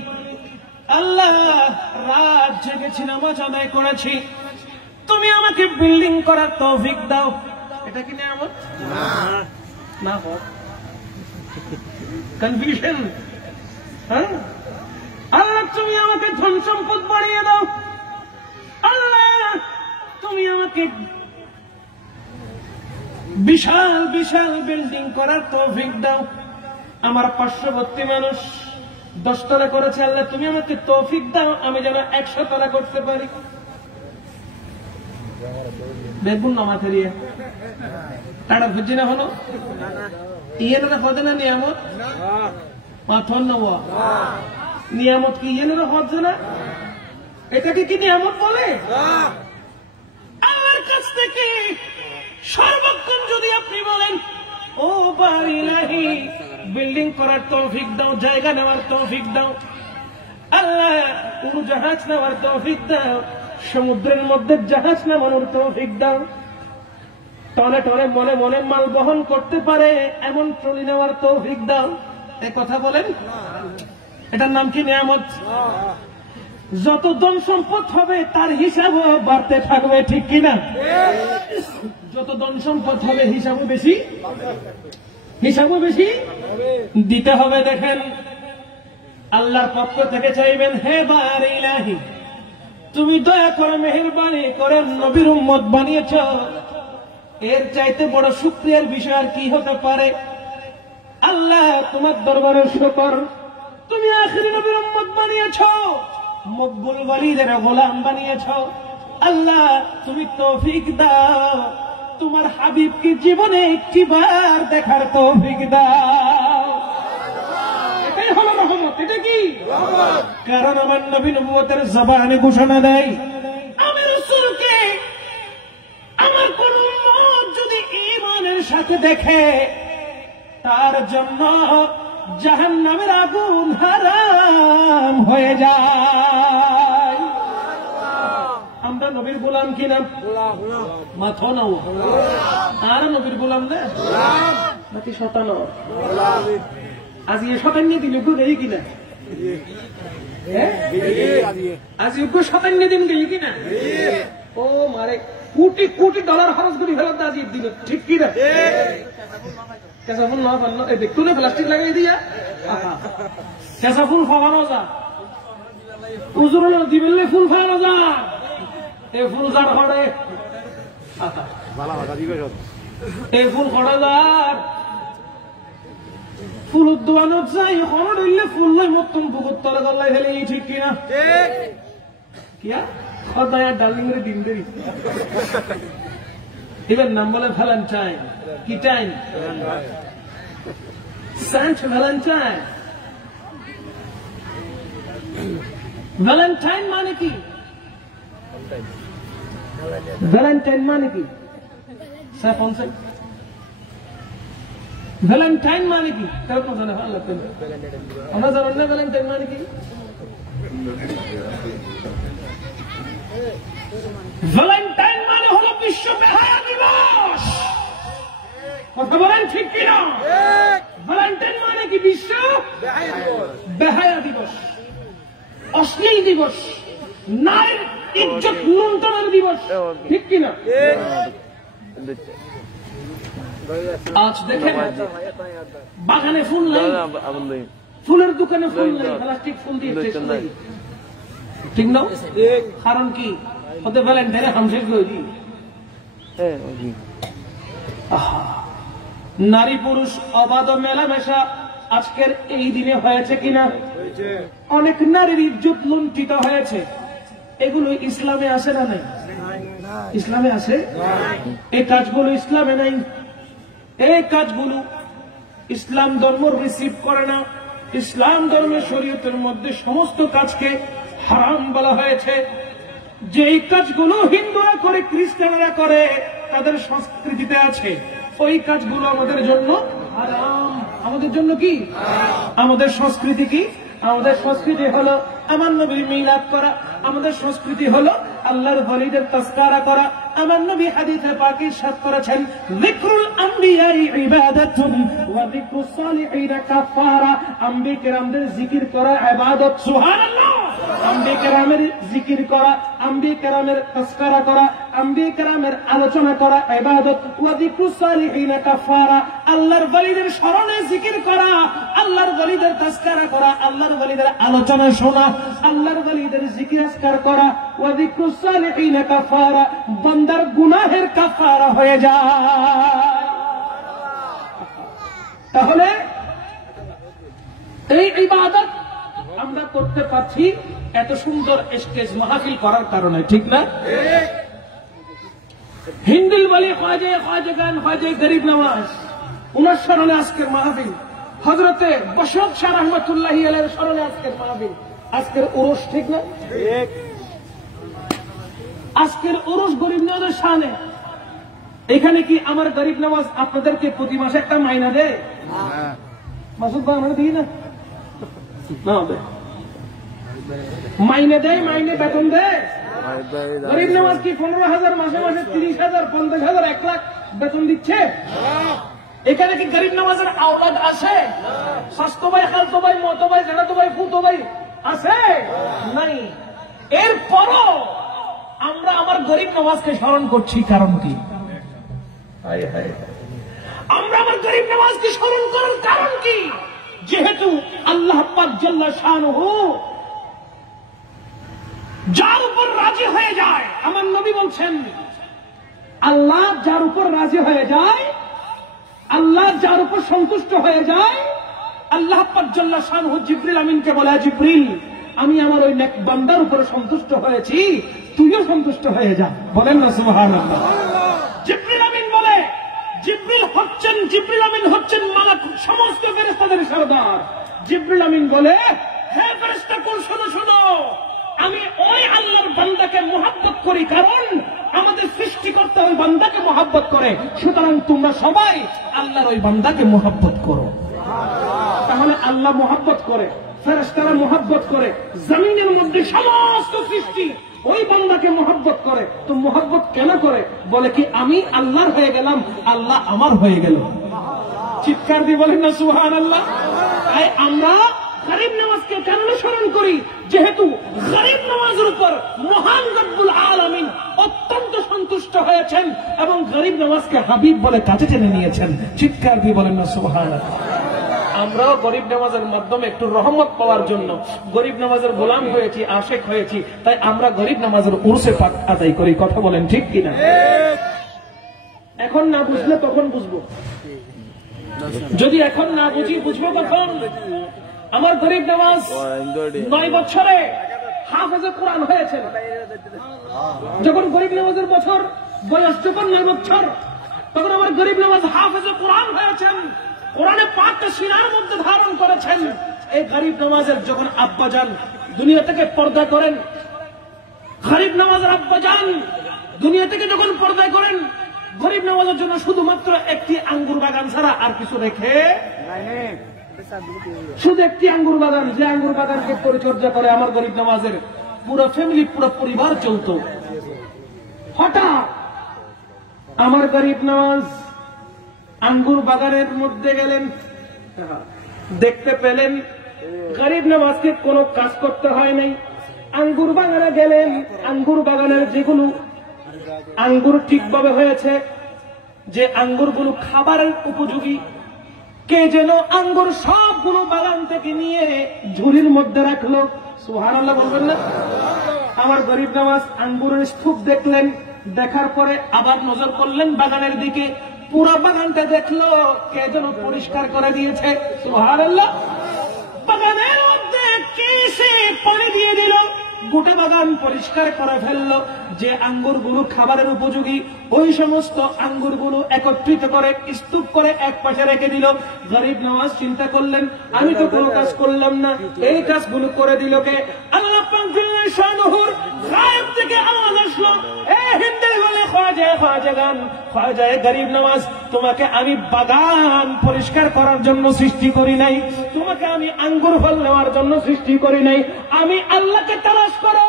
আল্লাহ রাত জেগেছি, নামাজ আদায় করেছি, তুমি আমাকে বিল্ডিং করার তৌফিক দাও, এটা কি নিয়ামত? না। কনফিউশন। হ্যাঁ, আল্লাহ তুমি আমাকে ধন সম্পদ বাড়িয়ে দাও, আল্লাহ তুমি আমাকে বিশাল বিশাল বিল্ডিং করার তৌফিক দাও, আমার পার্শ্ববর্তী মানুষ 10 তলা করেছে, আল্লাহ তুমি আমাকে তৌফিক দাও আমি যেন 100 তলা করতে পারি। দেখুন না মাথা দিয়ে টাটা বুঝছি না হলো ইয়েনারা হতে না নিয়ামত মাথন নেওয়া নিয়ামত কি ইয়েনারা হচ্ছে না? এটাকে কি নিয়ামত বলে? আমার কাছ থেকে সর্বক্ষণ যদি আপনি বলেন ও বারিলাহি বিল্ডিং করার তৌফিক দাও, জায়গা নেওয়ার তৌফিক দাও, আল্লাহ উড়োজাহাজ নেওয়ার তৌফিক দাও, সমুদ্রের মধ্যে জাহাজ নামানোর তৌফিক দাও, টনে টনে মনে মনে মাল বহন করতে পারে এমন ট্রলি নেওয়ার তৌফিক দাও, এ কথা বলেন? এটার নাম কি নিয়ামত? যত ধন সম্পদ হবে তার হিসাবও বাড়তে থাকবে, ঠিক কিনা? যত ধন সম্পদ হবে হিসাবও বেশি দিতে হবে। দেখেন আল্লাহর পক্ষ থেকে চাইবেন, হে বারিলাহি তুমি দয়া করে মেহেরবানি করে নবীর উম্মত বানিয়েছ, এর চাইতে বড় শুকরিয়ার বিষয় আর কি হতে পারে? আল্লাহ তোমার দরবারে শুকর, তুমি আখিরি নবীর উম্মত বানিয়েছ, মকবুল ওয়ালিদের গোলাম বানিয়েছ, আল্লাহ তুমি তৌফিক দাও তোমার হাবিবকে জীবনে একটিবার দেখার তৌফিক দাও। এটাই হলো রহমত। এটা কি? কারণ আমার নবী নবুয়তের জবানে ঘোষণা দেয়, আমি রাসূলকে আমার কোন উম্মত যদি ঈমানের সাথে দেখে তার জন্য জাহান্নামের আগুন হারাম হয়ে যায়। আমরা নবীর গোলাম কিনা? মাথো নাও আর নবীর গোলাম না নাকি শতানো? আজ এ শতান্য দিন গেই কিনা? আজ শতান্য দিন গেই কিনা? ও মারে কোটি কোটি ডলার খরচ করে ফেলত আজ দিন, ঠিক কিনা? কেঁচা ফুল না পারল দেখতো না, প্লাস্টিক লাগাই দিয়া কেঁচা ফুল ফাওয়ানো যা, উজুর দিবেলে ফুল ফাওয়ানো যা, এ ফুল যার ঘরে এই ফুল কড়া যার ফুল দোয়ানো যাই হন হইলে ফুল লই মতন বহুত তলে গল্লাই ফেলে ঠিক কিনা কিয়া খদায়া ডার্লিং রে দিন দেরি এবার নাম বলে ভ্যালেন্টাইন কি টাইম সেন্ট ভ্যালেন্টাইন ভ্যালেন্টাইন মানে কি ভ্যালেন্টাইন মানে কি ভ্যালেন্টাইন মানে কি কেমন জানে ভালো লাগবে আমরা জানেন না ভ্যালেন্টাইন মানে কি ভ্যালেন্টাইন মানে হলো বিশ্ব বেহায়া দিবস কথা বলেন ঠিক কিনা ভ্যালেন্টাইন মানে কি বিশ্ব বেহায়া দিবস অশ্লীল দিবস নারীর ইজ্জত লুণ্ঠনের দিবস ঠিক কিনা আজ দেখেন বাগানে ফুল নাই ফুলের দোকানে ফুল নাই প্লাস্টিক ফুল দিয়ে ঠিক না কারণ কি ওদের ভ্যালেন্টাইনে হামশেষ লই নারী পুরুষ অবাধ মেলামেশা আজকের এই দিনে হয়েছে কিনা অনেক নারীর ইজ্জত লুণ্ঠিত হয়েছে এগুলো ইসলামে আসে না নাই ইসলামে আছে এই কাজগুলো ইসলামে নাই এই কাজগুলো ইসলাম ধর্ম রিসিভ করে না ইসলাম ধর্মের শরীয়তের মধ্যে সমস্ত কাজকে হারাম বলা হয়েছে যে এই কাজগুলো হিন্দুরা করে খ্রিস্টানরা করে তাদের সংস্কৃতিতে আছে ওই কাজগুলো আমাদের জন্য হারাম আমাদের জন্য কি আমাদের সংস্কৃতি কি আমাদের সংস্কৃতি হলো আমার নবীর মিলাদ করা আমাদের সংস্কৃতি হলো আল্লাহর ওলিদের তাজকিরা করা আমার নবী হাদিসে পাকে ইরশাদ করেছেন যিকরুল আম্বিয়াই ইবাদাতুন ওয়া যিকরুস সালিহিনা কাফারা আম্বিয়া কেরামদের জিকির করা ইবাদত সুবহানাল্লাহ আম্বিয়া কেরামের জিকির করা আম্বিয়া কেরামের তাজকিরা করা আম্বিয়া কেরামের আলোচনা করা ইবাদত ওয়া যিকরুস সালিহিনা কাফারা আল্লাহর ওলিদের স্মরণে জিকির করা আল্লাহর ওলিদের তাজকিরা করা আল্লাহর ওলিদের আলোচনা শোনা আল্লাহর ওলিদের জিকির আজকার করা ওয়া যিকরুস সালিহিনা কাফারা বান্দার গুনাহের কাফারা হয়ে যায় তাহলে এই ইবাদত আমরা করতে পারছি এত সুন্দর স্টেজ মাহফিল করার কারণে ঠিক না হিন্দিল বলি খ্বাজা খ্বাজা গান খ্বাজা গরিব নওয়াজ উনার স্মরণে আজকের মাহফিল হযরতে বশরত শাহ রহমাতুল্লাহি আলাইহির স্মরণে আজকের মাহফিল আজকের উরুস ঠিক না আজকের উরুস গরিব নওয়াজের শানে এখানে কি আমার গরিব নওয়াজ আপনাদেরকে প্রতি মাসে একটা মাইনা দেয় মাসুদ ভাই আমরা দিই না মাইনে দেয় মাইনে বেতন দেয় গরিব নওয়াজ কি 15,000 মাসে মাসে 30,000 50,000 1 লাখ বেতন দিচ্ছে এখানে কি গরিব নওয়াজের আওলাদ আছে স্বাস্থ্য ভাই খালতো ভাই মতো ভাই জানাতো ভাই ফুতো ভাই আছে নাই এরপরও আমরা আমার গরিব নওয়াজকে স্মরণ করছি কারণ কি আমরা আমার গরিব নওয়াজকে স্মরণ করার কারণ কি যেহেতু আল্লাহ পাক জাল্লা শানুহু যার উপর রাজি হয়ে যায় আমার নবী বলছেন আল্লাহ যার উপর রাজি হয়ে যায় আল্লাহ যার উপর সন্তুষ্ট হয়ে যায় আল্লাহ পাক জাল্লা শানুহু জিবরিল আমিনকে বলে জিবরিল আমি আমার ওই নেক বান্দার উপরে সন্তুষ্ট হয়েছি তুইও সন্তুষ্ট হয়ে যা বলেন না সুবহানাল্লাহ জিবরিল আমিন বলে জিবরিল আমিন হচ্ছেন মালাক সমস্ত ফেরেশতাদের সরদার জিবরিল আমিন বলে হে ফেরেশতাকুল শোনো শোনো আমি ওই আল্লাহর বান্দাকে মহব্বত করি কারণ আমাদের সৃষ্টিকর্তা ওই বান্দাকে মহব্বত করে সুতরাং তোমরা সবাই আল্লাহর ওই বান্দাকে মহব্বত করো তাহলে আল্লাহ মহব্বত করে ফেরেশতারা মহব্বত করে জমিনের মধ্যে সমস্ত সৃষ্টি ওই বান্দাকে মহব্বত করে তো মহব্বত কেন করে বলে কি আমি আল্লাহর হয়ে গেলাম আল্লাহ আমার হয়ে গেল চিৎকার দিয়ে বলেন না সুবহানাল্লাহ তাই আমরা গরিব নওয়াজকে কেন স্মরণ করি যেহেতু গরিব নওয়াজের উপর মহান রব্বুল আলামিন অত্যন্ত সন্তুষ্ট হয়েছেন এবং গরিব নওয়াজকে হাবিব বলে কাছে টেনে নিয়েছেন চিৎকার দিয়ে বলেন না সুবহানাল্লাহ আমরাও গরিব নামাজের মাধ্যমে একটু রহমত পাওয়ার জন্য গরিব নামাজের গোলাম হয়েছি আশেক হয়েছি তাই আমরা গরিব নামাজের উরসে পাক আদায় করি কথা বলেন ঠিক কিনা এখন না বুঝলে তখন বুঝবো, যদি এখন না বুঝি বুঝবো কখন? আমার গরিব নওয়াজ 9 বছরে হাফেজে কোরআন হয়েছেন। যখন গরিব নওয়াজের বছর বয়স যখন 9 বছর, তখন আমার গরিব নওয়াজ হাফেজে কোরআন হয়েছেন, কোরআনে পাকটা সিনার মধ্যে ধারণ করেছেন। এই গরিব নওয়াজের যখন আব্বাজান দুনিয়া থেকে পর্দা করেন, গরিব নওয়াজের আব্বাজান দুনিয়া থেকে যখন পর্দা করেন, গরিব নওয়াজের জন্য শুধুমাত্র একটি আঙ্গুর বাগান ছাড়া আর কিছু রেখে, শুধু একটি আঙ্গুর বাগান, যে আঙ্গুর বাগানকে পরিচর্যা করে আমার গরিব নওয়াজের পুরো ফ্যামিলি, পুরো পরিবার চলত। হঠাৎ আমার গরিব নওয়াজ আঙ্গুর বাগানের মধ্যে গেলেন, দেখতে পেলেন গরিব নওয়াজকে কোনো কাজ করতে হয় নাই। আঙ্গুর বাগানে গেলেন, আঙ্গুর বাগানের যেগুলো আঙ্গুর ঠিকভাবে হয়েছে, যে আঙ্গুরগুলো খাবারের উপযোগী, কে যেন আঙ্গুর সবগুলো বাগান থেকে নিয়ে ঝুড়ির মধ্যে রাখলো। সুবহানাল্লাহ বলবেন না? আমার গরিব নওয়াজ আঙ্গুরের স্তূপ দেখলেন, দেখার পরে আবার নজর করলেন বাগানের দিকে, পুরো বাগানটা দেখলো কে যেন পরিষ্কার করে দিয়েছে। সুবহানাল্লাহ। বাগানের মধ্যে কে সে পানি দিয়ে দিল, গোটা বাগান পরিষ্কার করে ফেললো। যে আঙ্গুরগুলো খাবারের উপযোগী, ওই সমস্ত আঙ্গুরগুলো একত্রিত করে স্তূপ করে এক পাশে রেখে দিল। গরিব নওয়াজ চিন্তা করলেন, আমি তো কোনো কাজ করলাম না, এই কাজগুলো করে দিল কে? আল্লাহ পাক জাল্লা শানুহুর গায়েব থেকে আওয়াজ আসলো, এ হিন্দি বলে খাজা, খাজাগান, খাজা গরিব নওয়াজ, তোমাকে আমি বাগান পরিষ্কার করার জন্য সৃষ্টি করি নাই, তোমাকে আমি আঙ্গুর ফল নেওয়ার জন্য সৃষ্টি করি নাই। আমি আল্লাহকে তালাশ করো,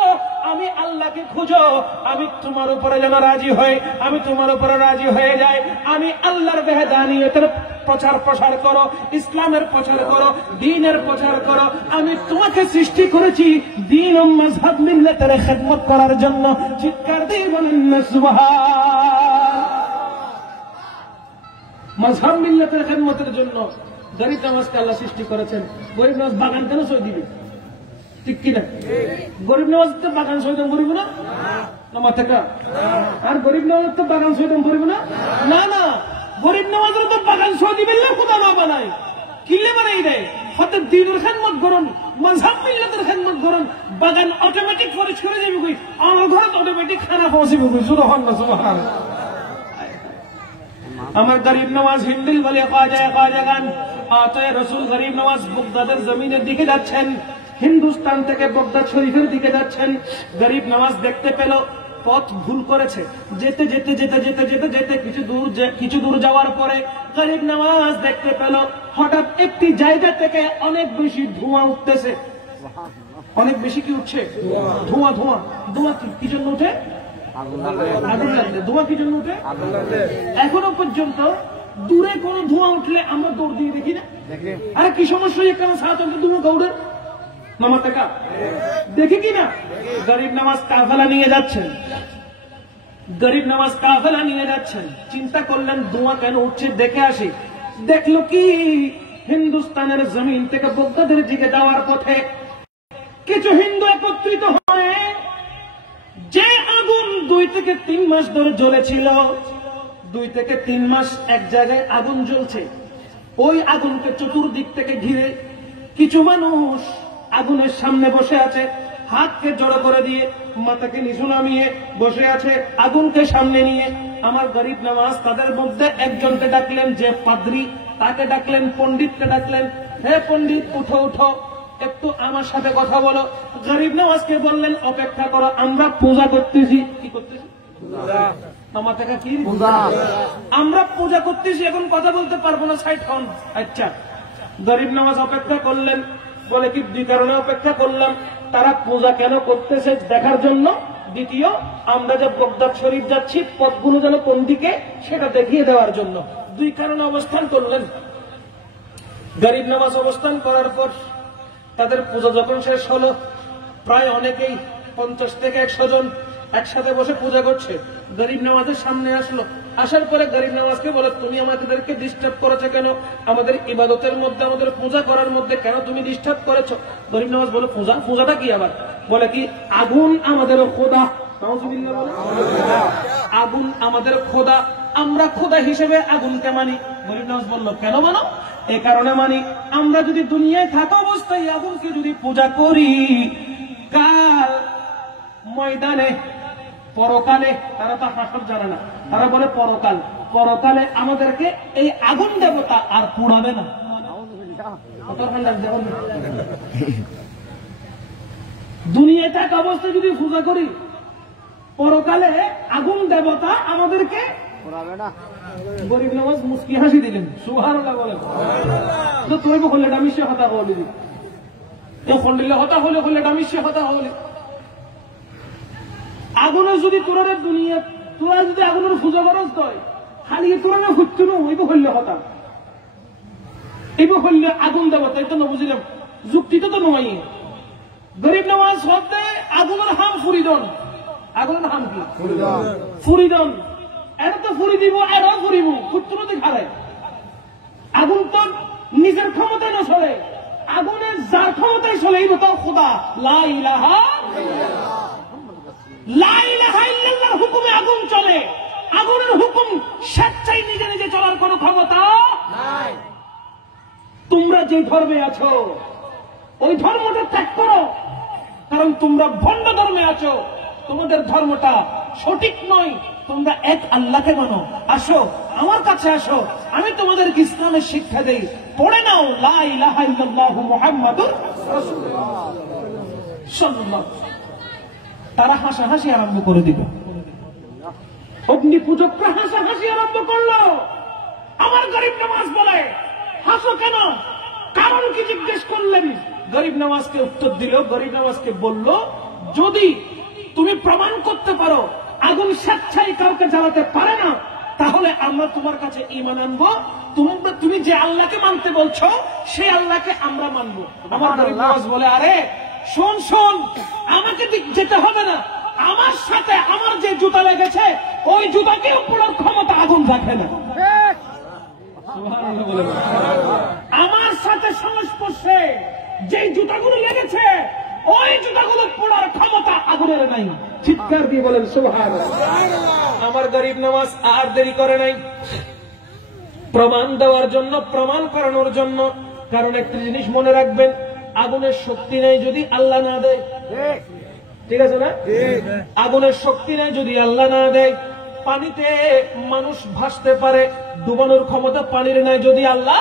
আমি আল্লাহকে খুঁজো, আমি তোমার উপরে যেন রাজি হই, আমি তোমার উপরে রাজি হয়ে যাই। আমি আল্লাহর বেহদানিয়তের প্রচার প্রসার করো, ইসলামের প্রচার করো, দ্বীনের প্রচার করো। আমি তোমাকে সৃষ্টি করেছি দ্বীন ও মাযহাব মিল্লাতের খেদমত করার জন্য। চিৎকার দিয়ে বলেন না সুবহান। মাযহাব মিল্লাতের খেদমতের জন্য গরিব নওয়াজকে আল্লাহ সৃষ্টি করেছেন। গরিব নওয়াজ বাগান কেন সই দিবে? ঠিক কিনা? গরিব নওয়াজ তো বাগান সইদাম করিব না, মাথাটা? আর গরিব নওয়াজ তো বাগান সইদাম করিব না? না না, গরিব নওয়াজের তো বাগান সই দিবেন না, খোদা না বানায়, কিলে বানাই দেয়। হতে দ্বীনের খেদমত করুন, মাযহাব মিল্লাতের খেদমত করুন, বাগান অটোমেটিক পরিষ্কার করে যাবে। আমার ঘরে অটোমেটিক খানা পৌঁছিবে। সুবহানাল্লাহ, সুবহানাল্লাহ। আমার গরিব নওয়াজ হিন্দিল বলে খাজা, খাজাগান, আতায়ে রসুল গরিব নওয়াজ বাগদাদের জমিনের দিকে যাচ্ছেন, হিন্দুস্তান থেকে বাগদাদ শরীফের দিকে যাচ্ছেন। গরিব নওয়াজ দেখতে পেল পথ ভুল করেছে। যেতে যেতে যেতে যেতে যেতে যেতে কিছু দূর যাওয়ার পরে গরিব নওয়াজ দেখতে পেল হঠাৎ একটি জায়গা থেকে অনেক বেশি ধোঁয়া উঠতেছে। অনেক বেশি কি উঠছে? ধোঁয়া। ধোঁয়া ধোঁয়া কি জন্য উঠে? আগুন লাগলে। ধোঁয়া কি জন্য উঠে? এখনো পর্যন্ত দূরে কোন ধোঁয়া উঠলে আমরা দৌড় দিয়ে দেখি না। আরে কি সমস্যা, এখানে সাথে ধোঁয়া কাউডে নামাতেকা দেখি কিনা? গরিব নওয়াজ কাফেলা নিয়ে যাচ্ছেন, গরিব নওয়াজ কাফেলা নিয়ে যাচ্ছেন। চিন্তা করলেন ধোঁয়া কেন উঠছে, দেখে আসি। দেখলো কি হিন্দুস্তানের জমিন থেকে বাগদাদের দিকে যাওয়ার পথে কিছু হিন্দু একত্রিত হয়ে, যে আগুন 2 থেকে 3 মাস ধরে জ্বলেছিল, 2 থেকে 3 মাস এক জায়গায় আগুন জ্বলছে, ওই আগুনকে চতুর্দিক থেকে ঘিরে কিছু মানুষ আগুনের সামনে বসে আছে, হাতকে জড়ো করে দিয়ে মাথাকে নিচু নামিয়ে বসে আছে আগুনকে সামনে নিয়ে। আমার গরিব নওয়াজ তাদের মধ্যে একজনকে ডাকলেন, যে পাদ্রী, তাকে ডাকলেন, পণ্ডিতকে ডাকলেন, হে পণ্ডিত উঠো উঠো, একটু আমার সাথে কথা বলো। গরিব নওয়াজকে বললেন অপেক্ষা করো, আমরা পূজা করতেছি। কি করতেছি? আমার টাকা কি? আমরা পূজা করতেছি, এখন কথা বলতে পারবো না, সাইড হন। আচ্ছা, গরিব নওয়াজ অপেক্ষা করলেন। বলে কি 2 কারণে অপেক্ষা করলাম, তারা পূজা কেন করতেছে দেখার জন্য, দ্বিতীয় আমরা যে বাগদাদ শরীফ যাচ্ছি পথগুলো যেন কোন দিকে সেটা দেখিয়ে দেওয়ার জন্য। 2 কারণে অবস্থান করলেন। গরিব নওয়াজ অবস্থান করার পর তাদের পূজা যখন শেষ হলো, প্রায় অনেকেই 50 থেকে 100 জন একসাথে বসে পূজা করছে। গরিব নওয়াজের সামনে আসলো, আসার পরে গরিব নওয়াজকে বলে, তুমি আমাদেরকে ডিস্টার্ব করেছো কেন? আমাদের ইবাদতের মধ্যে, আমাদের পূজা করার মধ্যে কেন তুমি ডিস্টার্ব করেছো? গরিব নওয়াজ বলে, পূজাটা কি আবার? বলে কি, আগুন আমাদের খোদা। আগুন আমাদের খোদা, আমরা খোদা হিসেবে আগুনকে মানি। গরিব নওয়াজ বলল, কেন মানো? এই কারণে মানি, আমরা যদি দুনিয়ায় থাকা অবস্থায় আগুনকে যদি পূজা করি, কাল ময়দানে পরকালে, তারা তো হাসর জানে না, তারা বলে পরকাল, পরকালে আমাদেরকে এই আগুন দেবতা আর পুড়াবে না। দুনিয়ায় থাকা অবস্থায় যদি পূজা করি, পরকালে আগুন দেবতা আমাদেরকে পুড়াবে না। গরিব নওয়াজ মুস্কি হাসি দিলেন, সুবহানাল্লাহ বলেন। তো তুই বললে আমি সে কথা বলি, এ ফন্ডিলে হতা হলে হলে আমি সে কথা হলি। আগুনে যদি তোরা দুনিয়া, তোরা যদি আগুনের পূজা করস তয় খালি তোরা না ঘুরতো না, ওইব হইলে হতা, এইব হইলে আগুন দেবতা। এটা না বুঝলাম, যুক্তিটা তো নয়। গরিব নওয়াজ শব্দে আগুনের হাম ফুরিদন, আগুনের হাম কি ফুরিদন, এটা তো ফুরি দিব, এটাও ফুরিব, ফুটতো দেখারে। আগুন তো নিজের ক্ষমতায় না চলে, আগুনের যার ক্ষমতায় চলে এই তো খোদা। লা ইলাহা ইল্লাল্লাহর হুকুমে আগুন চলে, আগুনের হুকুম স্বেচ্ছায় নিজে নিজে চলার কোন ক্ষমতা নাই। তোমরা যে ধর্মে আছো ওই ধর্মটা ত্যাগ করো, কারণ তোমরা ভণ্ড ধর্মে আছো, তোমাদের ধর্মটা সঠিক নয়। তোমরা এক আল্লাহকে মানো, আসো আমার কাছে আসো, আমি তোমাদেরকে ইসলামের শিক্ষা দেই, পড়ে নাও লা ইলাহা ইল্লাল্লাহু মুহাম্মাদুর রাসূলুল্লাহ সাল্লাল্লাহু। তারা হাসাহাসি আরম্ভ করে দিল, অগ্নি পূজকরা হাসাহাসি আরম্ভ করলো। আমার গরিব নওয়াজ বলে, হাসো কেন, কারণ কি জিজ্ঞেস করলেন? গরিব নওয়াজকে উত্তর দিল, গরিব নওয়াজকে বলল, যদি তুমি প্রমাণ করতে পারো আগুন স্বেচ্ছায় কাউকে জ্বালাতে পারে না, তাহলে আমরা তোমার কাছে ঈমান আনবো। তুমি যে আল্লাহকে মানতে বলছো সেই আল্লাহকে আমরা মানবো। আমার গরিব নওয়াজ বলে, আরে শোন শোন, আমাকে যেতে হবে না, আমার সাথে আমার যে জুতা লেগেছে ওই জুতাকে উপড়ার ক্ষমতা আগুন রাখে না। আমার সাথে সংস্পর্শে যে জুতাগুলো লেগেছে ওই জুতাগুলো পোড়ার ক্ষমতা আগুনের নাই। চিৎকার দিয়ে বলেন সুবহানাল্লাহ। আমার গরিব নওয়াজ আর দেরি করে নাই প্রমাণ দেওয়ার জন্য, প্রমাণ করানোর জন্য। কারণ একটা জিনিস মনে রাখবেন, আগুনের শক্তি নেই যদি আল্লাহ না দেয়, ঠিক আছে না? আগুনের শক্তি নেই যদি আল্লাহ না দেয়। পানিতে মানুষ ভাসতে পারে, ডুবানোর ক্ষমতা পানির নাই যদি আল্লাহ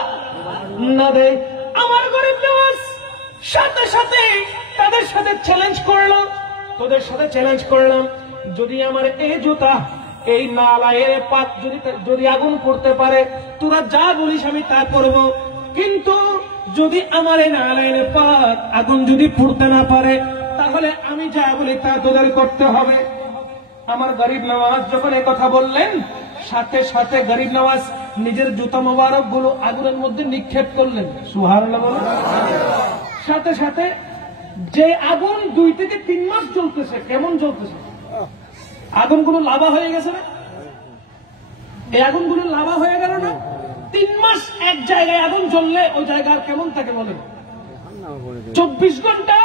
না দেয়। আমার গরিব নওয়াজ সাথে সাথে তাদের সাথে চ্যালেঞ্জ করলাম, তোদের সাথে চ্যালেঞ্জ করলাম, যদি আমার এই জুতা এই নালায়ের পাত যদি আগুন করতে পারে, তোরা যা বলিস আমি তা করব। কিন্তু যদি আমার এই নালায়ের পাত আগুন যদি পুড়তে না পারে, তাহলে আমি যা বলি তা তোদের করতে হবে। আমার গরিব নওয়াজ যখন এই কথা বললেন, সাথে সাথে গরিব নওয়াজ নিজের জুতা মোবারক গুলো আগুনের মধ্যে নিক্ষেপ করলেন। সুবহানাল্লাহ বলেন। সাথে সাথে যে আগুন 2 থেকে 3 মাস জ্বলতেছে, কেমন জ্বলতেছে, আগুনগুলো লাভা হয়ে গেছে না? এই আগুনগুলো লাভা হয়ে গেল না? 3 মাস এক জায়গায় আগুন জ্বললে ওই জায়গা কেমন থাকে বলেন? 24 ঘন্টা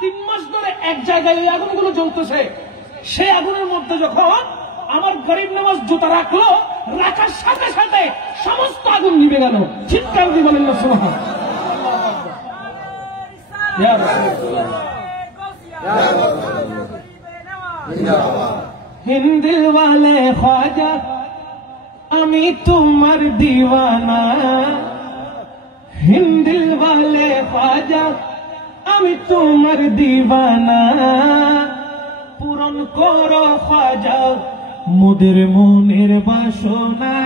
3 মাস ধরে এক জায়গায় ওই আগুনগুলো জ্বলতেছে। সেই আগুনের মধ্যে যখন আমার গরিব নওয়াজ জুতা রাখলো, রাখার সাথে সাথে সমস্ত আগুন নিভে গেল। চিৎকার দিয়ে বলেন না সুবহানাল্লাহ। হিন্দিল ওয়ালে খ্বাজা আমি তোমার দিওয়ানা, হিন্দিল ওয়ালে খ্বাজা আমি তোমার দিওয়ানা, পূরণ করো খ্বাজা মোদের মনের বাসনা,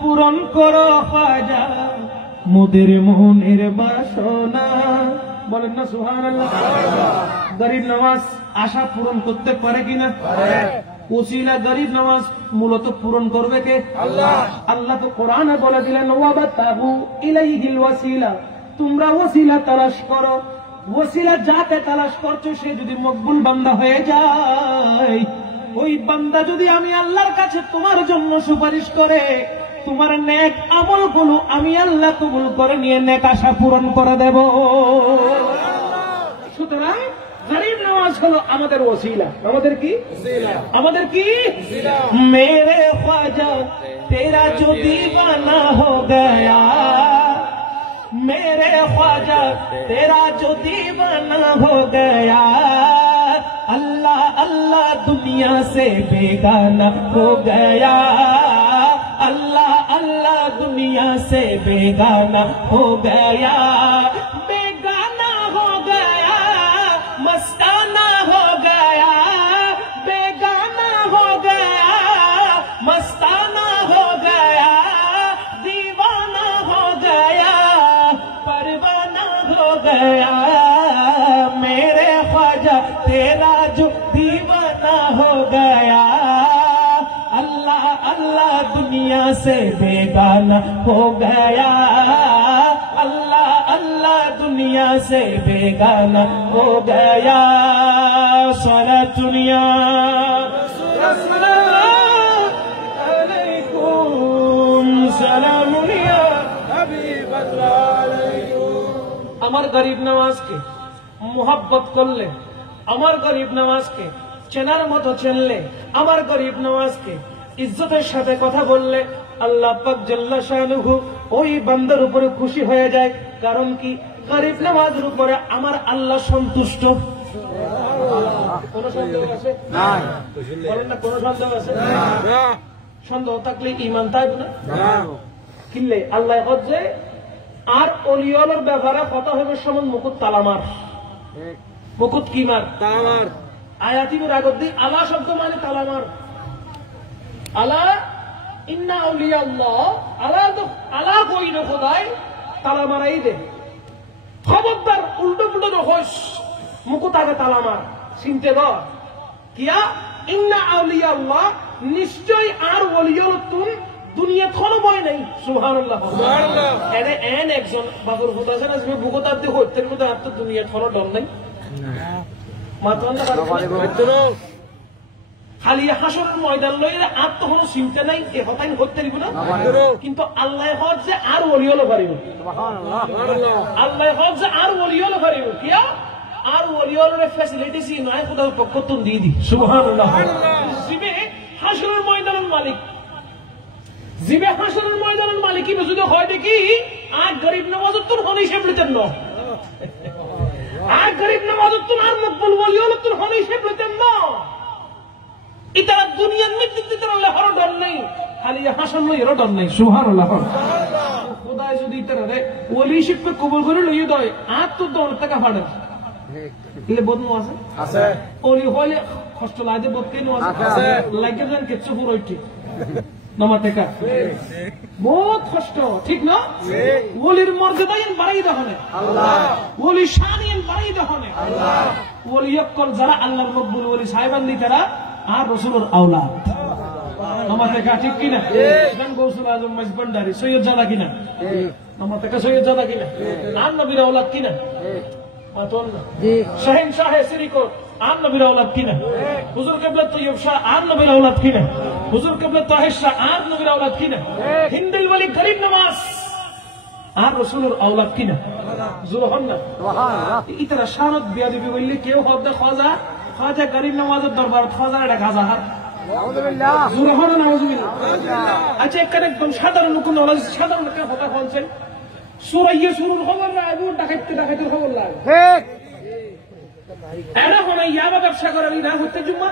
পূরণ করো খ্বাজা মোদের মনের বাসনা। বলেন না সুবহানাল্লাহ। গরিব নওয়াজ আশা পূরণ করতে পারে কিনা? ওসিলা গরিব নওয়াজ মূলত পূরণ করবে কে? আল্লাহ। আল্লাহ তো কোরআনে বলে দিলেন, ওয়াবাতাহু ইলাইহিল ওয়াসিলা, তোমরা ওসিলা তালাশ করো। ওসিলা যাতে তালাশ করছো সে যদি মকবুল বান্দা হয়ে যায়, ওই বান্দা যদি আমি আল্লাহর কাছে তোমার জন্য সুপারিশ করে, তোমার নেক আমলগুলো আমি আল্লাহ কবুল করে নিয়ে নেক আশা পূরণ করে দেব। সুতরাং গরিব নওয়াজ হলো আমাদের ওসিলা, আমাদের কি আমাদের কি মেরে ख्वाजा तेरा जो दीवाना हो गया, मेरे ख्वाजा तेरा जो दीवाना हो गया, अल्लाह अल्लाह दुनिया से बेगाना हो गया, अल्लाह अल्लाह दुनिया से बेगाना हो गया, बेगाना हो गया, मस्ताना हो गया, बेगाना हो गया, मस्ताना हो गया, दीवाना हो गया, परवाना हो गया, मेरे ख्वाजा तेरा जो दीवाना हो गया, अल्लाह अल्लाह दुनिया से बेगाना हो गया, अल्लाह अल्लाह दुनिया से बेगाना हो गया, सलात दुनिया सलाम दुनिया আমার গরিব নওয়াজকে মোহাব্বত করলে, আমার গরিব নওয়াজকে চেনার মতো চেনলে, আমার গরিব নওয়াজকে ইজ্জতের সাথে কথা বললে আল্লাহ পাক জাল্লা শানুহু ওই বান্দার উপরে খুশি হয়ে যায়। কারণ কি? গরিব নওয়াজের উপরে আমার আল্লাহ সন্তুষ্ট। কোন সন্দেহ আছে? বলেন না, কোন সন্দেহ আছে? সন্দেহ থাকলে ইমান থাকবে না। কিনলে আল্লাহ হচ্ছে আর অলিওয়ালার ব্যাপারে কথা হবে সমান মুকুট তালামার। মুকুট কি মার? তালামার। আয়াতিবের আগত দিই আলা শব্দ মানে তালামার। আলা ইন্না আউলিয়া আল্লাহ, আলা তো আলা কই না খোদাই তালামারাই দে। খবরদার উল্টো পুল্টো নখস, মুকুট আগে তালামার। চিনতে দ কিয়া ইন্না আউলিয়া আল্লাহ, নিশ্চয় আর ওলিয়াল তুন দুনিয়া কোনো বয় নাই। সুবহানাল্লাহ। এনে এন একজন বাবুর হুদ আছে না, তুমি বুকত আদি হইতের মতো আর তো দুনিয়া কোনো ডর নাই। খালি হাসরের ময়দান লইলে আর তো কোনো চিন্তা নাই, এ হতাই হইতে দিব না। কিন্তু আল্লাহ হজ যে আর ওলিয়াল পারিব, আল্লাহ হজ যে আর ওলিয়াল পারিব। কিয়া আর ওলিয়ালের ফ্যাসিলিটিস নয় খোদার পক্ষ তুন দিয়ে দি। সুবহানাল্লাহ। জিবে হাসরের ময়দানের মালিক, জিবে হাসরের ময়দানের মালিক কি যদি হয় দেখি আর গরিব নওয়াজত তোর হন হিসেব লিতেন না, আর গরিব নওয়াজত তোর আর মকবুল ওলিয়াল তোর হন হিসেব লিতেন না। ইতারা দুনিয়ার মৃত্যুতে তারা হর ডর নেই, খালি হাসন লই এর ডর নেই। সুবহানাল্লাহ। খোদাই যদি ইতারা রে ওলি শিবকে কবুল করে লইয়ে দেয় আর তো দৌড় টাকা ফাড়ে এলে বদনু আছে আছে ওলি হইলে কষ্ট লাগে বদকে নো আছে লাগে যেন কিছু পুরো ঠিক নমা টাকা বহুত কষ্ট, ঠিক না? ওলির মর্যাদা ইন বাড়াই দহনে আল্লাহ, ওলি শান ইন বাড়াই দহনে আল্লাহ। ওলি একল যারা আল্লাহর মকবুল ওলি সাহেবান দি তারা আর রাসূলের আওলাদ। নমা টাকা ঠিক কি না? গান গৌসুল আজম মজবন্ডারি সৈয়দ জাদা কি না? নমা টাকা সৈয়দ জাদা কি না? আর নবীর আওলাদ কি না? মাতন জি শাহিন শাহে সিরিকো আর নবীর আওলাদ কি না? হুজুর কিবলা তৈয়ব শাহ আর নবীর আওলাদ কি না? হুজুর কিবলা তাহির শাহ আর নবীর আওলাদ কি না? হিন্দুল ওয়ালি গরিব নওয়াজ আর রাসূলের আওলাদ কি না? সুবহান না সুবহানাল্লাহ। ইতরা শারত বিয়াদবি বললে কেউ হবে খাজা, খাজা গরিব নওয়াজের দরবারে খাজা এটা খাজা হার নাউযুবিল্লাহ সুবহান নাউযুবিল্লাহ। আচ্ছা একদম সাধারণ লোক নলেজ, সাধারণ লোকের কথা বলছেন সুরাইয়ে শুরুর খবর না আইবো ডাকাইতের খবর লাগে ঠিক এরা হনে ইয়াবা ব্যবসা করে না হতে জুম্মা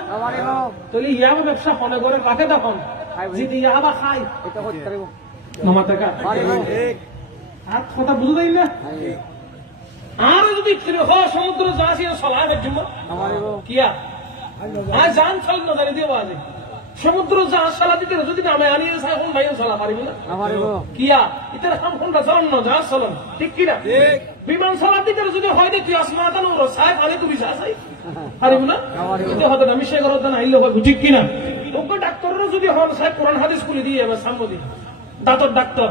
তাহলে ইয়াবা ব্যবসা হনে করে রাখে তখন যদি ইয়াবা খায় এটা করতে পারব নমা টাকা ঠিক আর কথা বুঝো দেই না। আর যদি সমুদ্র যাসি সলাবে জুম্মা আমারও কিয়া আর জান চল না জানি দিও বাজে সমুদ্র জাহাজ চালা দিতে যদি নামে আনিয়ে যায় কোন ভাইও চালা পারিব না কিয়া ইতার হাম কোনটা চালান না জাহাজ চালান ঠিক কি না? বিমান চালা দিতে যদি হয় দেখি আসমাতান ওর সাহেব আলে তুমি যাই পারিব না? এটা হতে আমি সে করতে না আইলো ঠিক কি না? ওকে ডাক্তাররা যদি হন সাহেব কোরআন হাদিস খুলে দিয়ে এবার সামনে দাঁতর ডাক্তার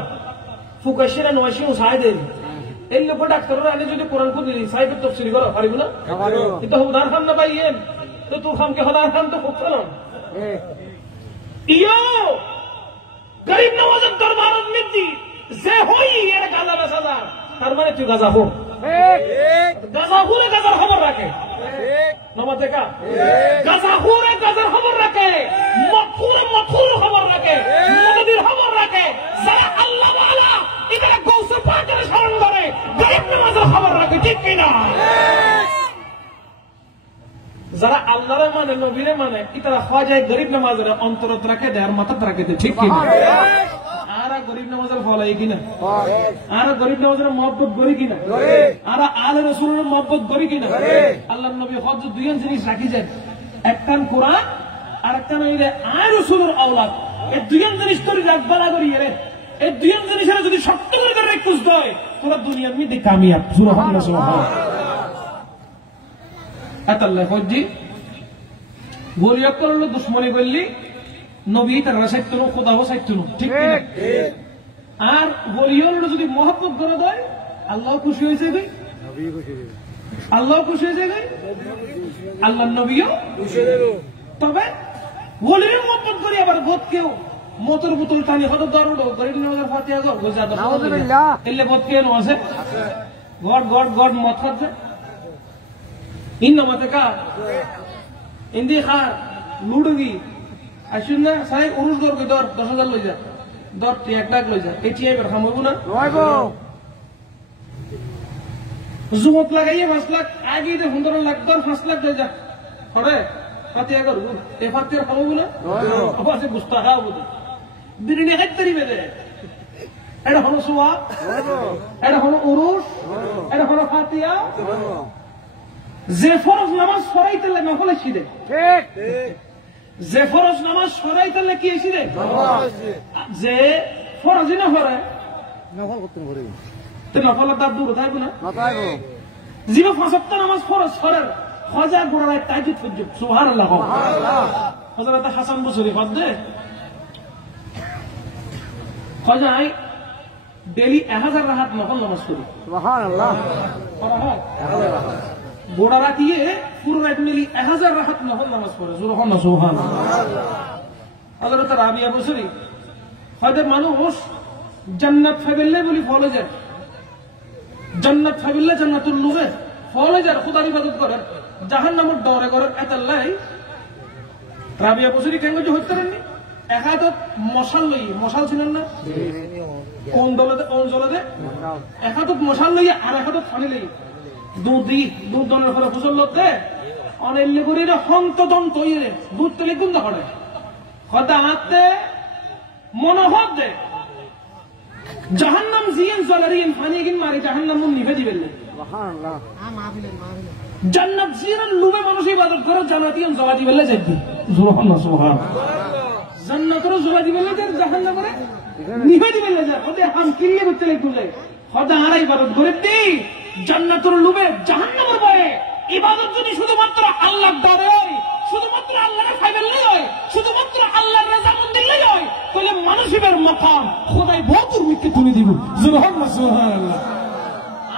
ফুকাশিরা নয়শিও সাহেব দেন এই লোক ডাক্তাররা আনে যদি কোরআন খুলে দিই সাহেবের তফসিল করা পারিব না? কিন্তু উদাহরণ খান না পাইয়েন তো তুই খামকে হদার খান তো খুব চালান ইয়ো গরিব নওয়াজের দরবারত মিদ্দি যে হই এর গাজা না সাজা তার মানে তুই গাজা হো গাজাহুরে গাজার খবর রাখে, নামাজ দেখা গাজাহুরে গাজার খবর রাখে, মথুরে মথুর খবর রাখে, নদীর খবর রাখে। যারা আল্লাহ ওয়ালা এরা গৌসে পাকের স্মরণ করে, গরিব নামাজের খবর রাখে, ঠিক কিনা? যারা আল্লাহরে মানে নবীরে মানে ইতারা খাওয়া গরিব নামাজের অন্তরত রাখে দেয় আর মাথাত রাখে দেয়, ঠিক কিনা? আর গরিব নামাজের ফলাই কিনা? আর গরিব নামাজের মহব্বত করি কিনা? আর আলে রাসূলের মহব্বত করি কিনা? আল্লাহর নবী হজ দুই জিনিস রাখি যায়, একটান কোরআন আর একটা নইলে আর রাসূলের আওলাদ। এই দুই জিনিস তোর রাখবালা করি রে, এই দুই জিনিসের যদি শক্ত করে রেখুস দেয় তোরা দুনিয়ার মধ্যে কামিয়াব। সুবহানাল্লাহ সুবহানাল্লাহ। আতাল্লাহ হজ্জি বলিয়া করলো দুশ্মনী করলি নবী তারা সাইত্য খোদাও সাইত্য, ঠিক কিনা? আর বলিয়র যদি মহব্বত করে দেয় আল্লাহ খুশি হয়েছে গই, আল্লাহ খুশি হয়েছে গই, আল্লাহ নবীও। তবে বলির মহব্বত করি আবার বোধ কেউ মতর বোতল টানি হতো দরড়ো গরিব নগর ফাতিয়া গো গোজাদা এলে বোধ কেন আছে গড গড গড মত খাচ্ছে ইন নমাতে কা ইন্দি খার লুডগি আসুন না সাই উরুস গর কই দর 10,000 লই যা, দর 1 লাখ লই যা, এটি এবার খামইবো না নয়বো। জুমত লাগাইয়ে 5 লাখ আগে দে 15 লাখ দর 5 লাখ দে যা পড়ে ফাতিয়া গর এ ফাতিয়ার খামইবো না নয়বো। আবার সে গুস্তাখা হবো বিরিনি খাইতারি বেদে এটা হলো সুয়া, এটা হলো উরুস, এটা হলো ফাতিয়া। যে ফরজ নামাজ পড়াইতে লাগে নফল এসে দেয়, ঠিক? যে ফরজ নামাজ পড়াইতে লাগে কি এসে দেয়? যে ফরজই না পড়ে নফল করতে পারে তো নফলের দাব দূর থাকবে না? জীব 5 ওয়াক্ত নামাজ ফরজ পড়েন হাজার গোড়ার এক তাহাজ্জুদ পর্যন্ত। সুবহানাল্লাহ। হযরত হাসান বসরি ফদে খজাই ডেলি 1000 রাকাত নফল নামাজ পড়ি। সুবহানাল্লাহ। গোড়া রাখিয়ে পুরো রাত মিলি 1000 রাকাত নফল নামাজ পড়ে। সুবহানাল্লাহ। হযরত রাবিয়া বসরি হয়তো মানুষ জান্নাত ফাইবেলে বলি ফলে যায়, জান্নাত ফাইবেলে জান্নাতুল নূরে ফলে যায়, খোদার ইবাদত করে, জাহান্নামের ডরে করে। এতাল্লাই রাবিয়া বসরি কেন যে হইতে পারেননি, এক হাতত মশাল লই, মশাল ছিলেন না কোন দলে অঞ্চলে, এক হাতত মশাল লই আর এক হাতত পানি লই দুধ দলের ফলে ফসল লতে অনেক লেগুরিরে হন্তদন্ত হইরে দুধ তেলে গুন্দ করে হতা হাতে মনোহর দে জাহান্নাম জিয়েন জলারিয়েন পানি গিন মারি জাহান্নাম নিভে দিবেন না। সুবহানাল্লাহ। জান্নাত জিয়েন লুবে মানুষ ইবাদত করে জান্নাতিয়ান জলা দিবেলে যাইবি। সুবহানাল্লাহ সুবহানাল্লাহ। জান্নাতের জলা দিবেলে যে জাহান্নামরে নিভে দিবেলে যায় ওতে হাম কিল্লে করতে লাগু যায় হতা আর ইবাদত করে দি জান্নাতুল লুবে জাহান্নামের ভয়ে ইবাদত যদি শুধুমাত্র আল্লাহর ডরে হয়, শুধুমাত্র আল্লাহর ফাইবেলে হয়, শুধুমাত্র আল্লাহর রাজামন্দিরে হয়, তাহলে মানুষের মাকাম খোদাই বহুদূর মিথ্যে তুলে দিব। সুবহানাল্লাহ সুবহানাল্লাহ।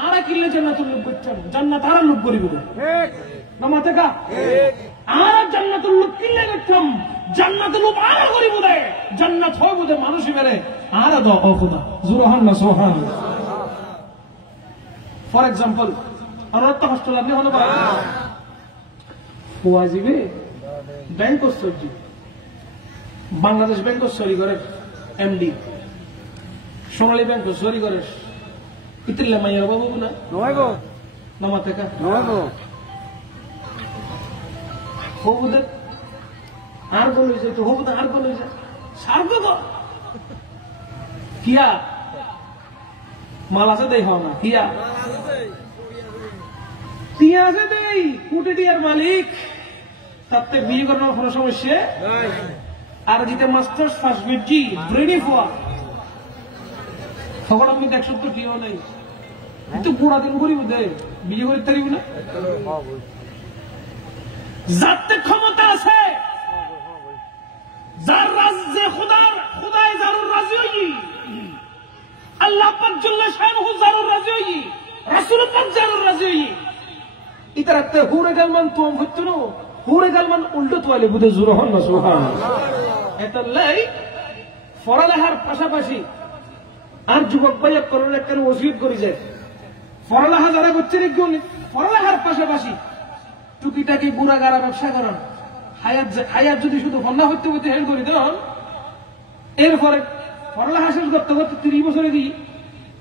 আর কিল্লে জান্নাতুল লুব করছেন, জান্নাত আর লুব করিব, ঠিক? নামাতে কা ঠিক। আর জান্নাতুল লুব কিল্লে করছম, জান্নাতুল লুব আর করিব দে, জান্নাত হইব দে মানুষের আর দাও খোদা। সুবহানাল্লাহ সুবহানাল্লাহ। ফর এক্সাম্পল আমরা তো হোস্টেল আপনি হলো ওয়াজিবে ব্যাংক সবজি বাংলাদেশ ব্যাংক সরি করে এমডি সোনালী ব্যাংক সরি করে ইতিল্লা মাইয়ার বাবু না নয়ব নামাতে কা নয়ব হবুদে আর বলেছে তো হবুদে আর বলেছে সারব কিয়া মাল আছে দেই হওয়া না কিয়া টিয়া আছে দেই কোটি টিয়ার মালিক তাতে বিয়ে করানোর কোনো সমস্যা আর যেতে মাস্টার্স ফার্স্ট বিজি ব্রেডি ফোয়া তখন আমি 170 টিও নেই কিন্তু পুরা দিন করিব দে বিয়ে করি তারিব না যাতে ক্ষমতা আছে যার রাজ্যে খুদাই জারুর রাজি হই আল্লাহ পাক জাল্লা শানহু জারুর রাজি হই রাসূল পাক জারুর রাজি হই ইতারাতে হুরে গালমান তুম হচ্ছনো হুরে গালমান উল্টো তোয়ালে বুঝে সুবহানাল্লাহ সুবহানাল্লাহ। এতাল্লাই পড়ালেখার পাশাপাশি আর যুবক ভাইয়া করার একটা ওসিয়ত করি যায় পড়ালেখা যারা করছেন একজন পড়ালেখার পাশাপাশি টুকিটাকি বুড়া গাড়া ব্যবসা করেন, হায়াত যদি শুধু ফন্না হইতে হইতে হেল্প করে দেন, এরপরে পড়ালেখা শেষ করতে করতে 30 বছরে দিই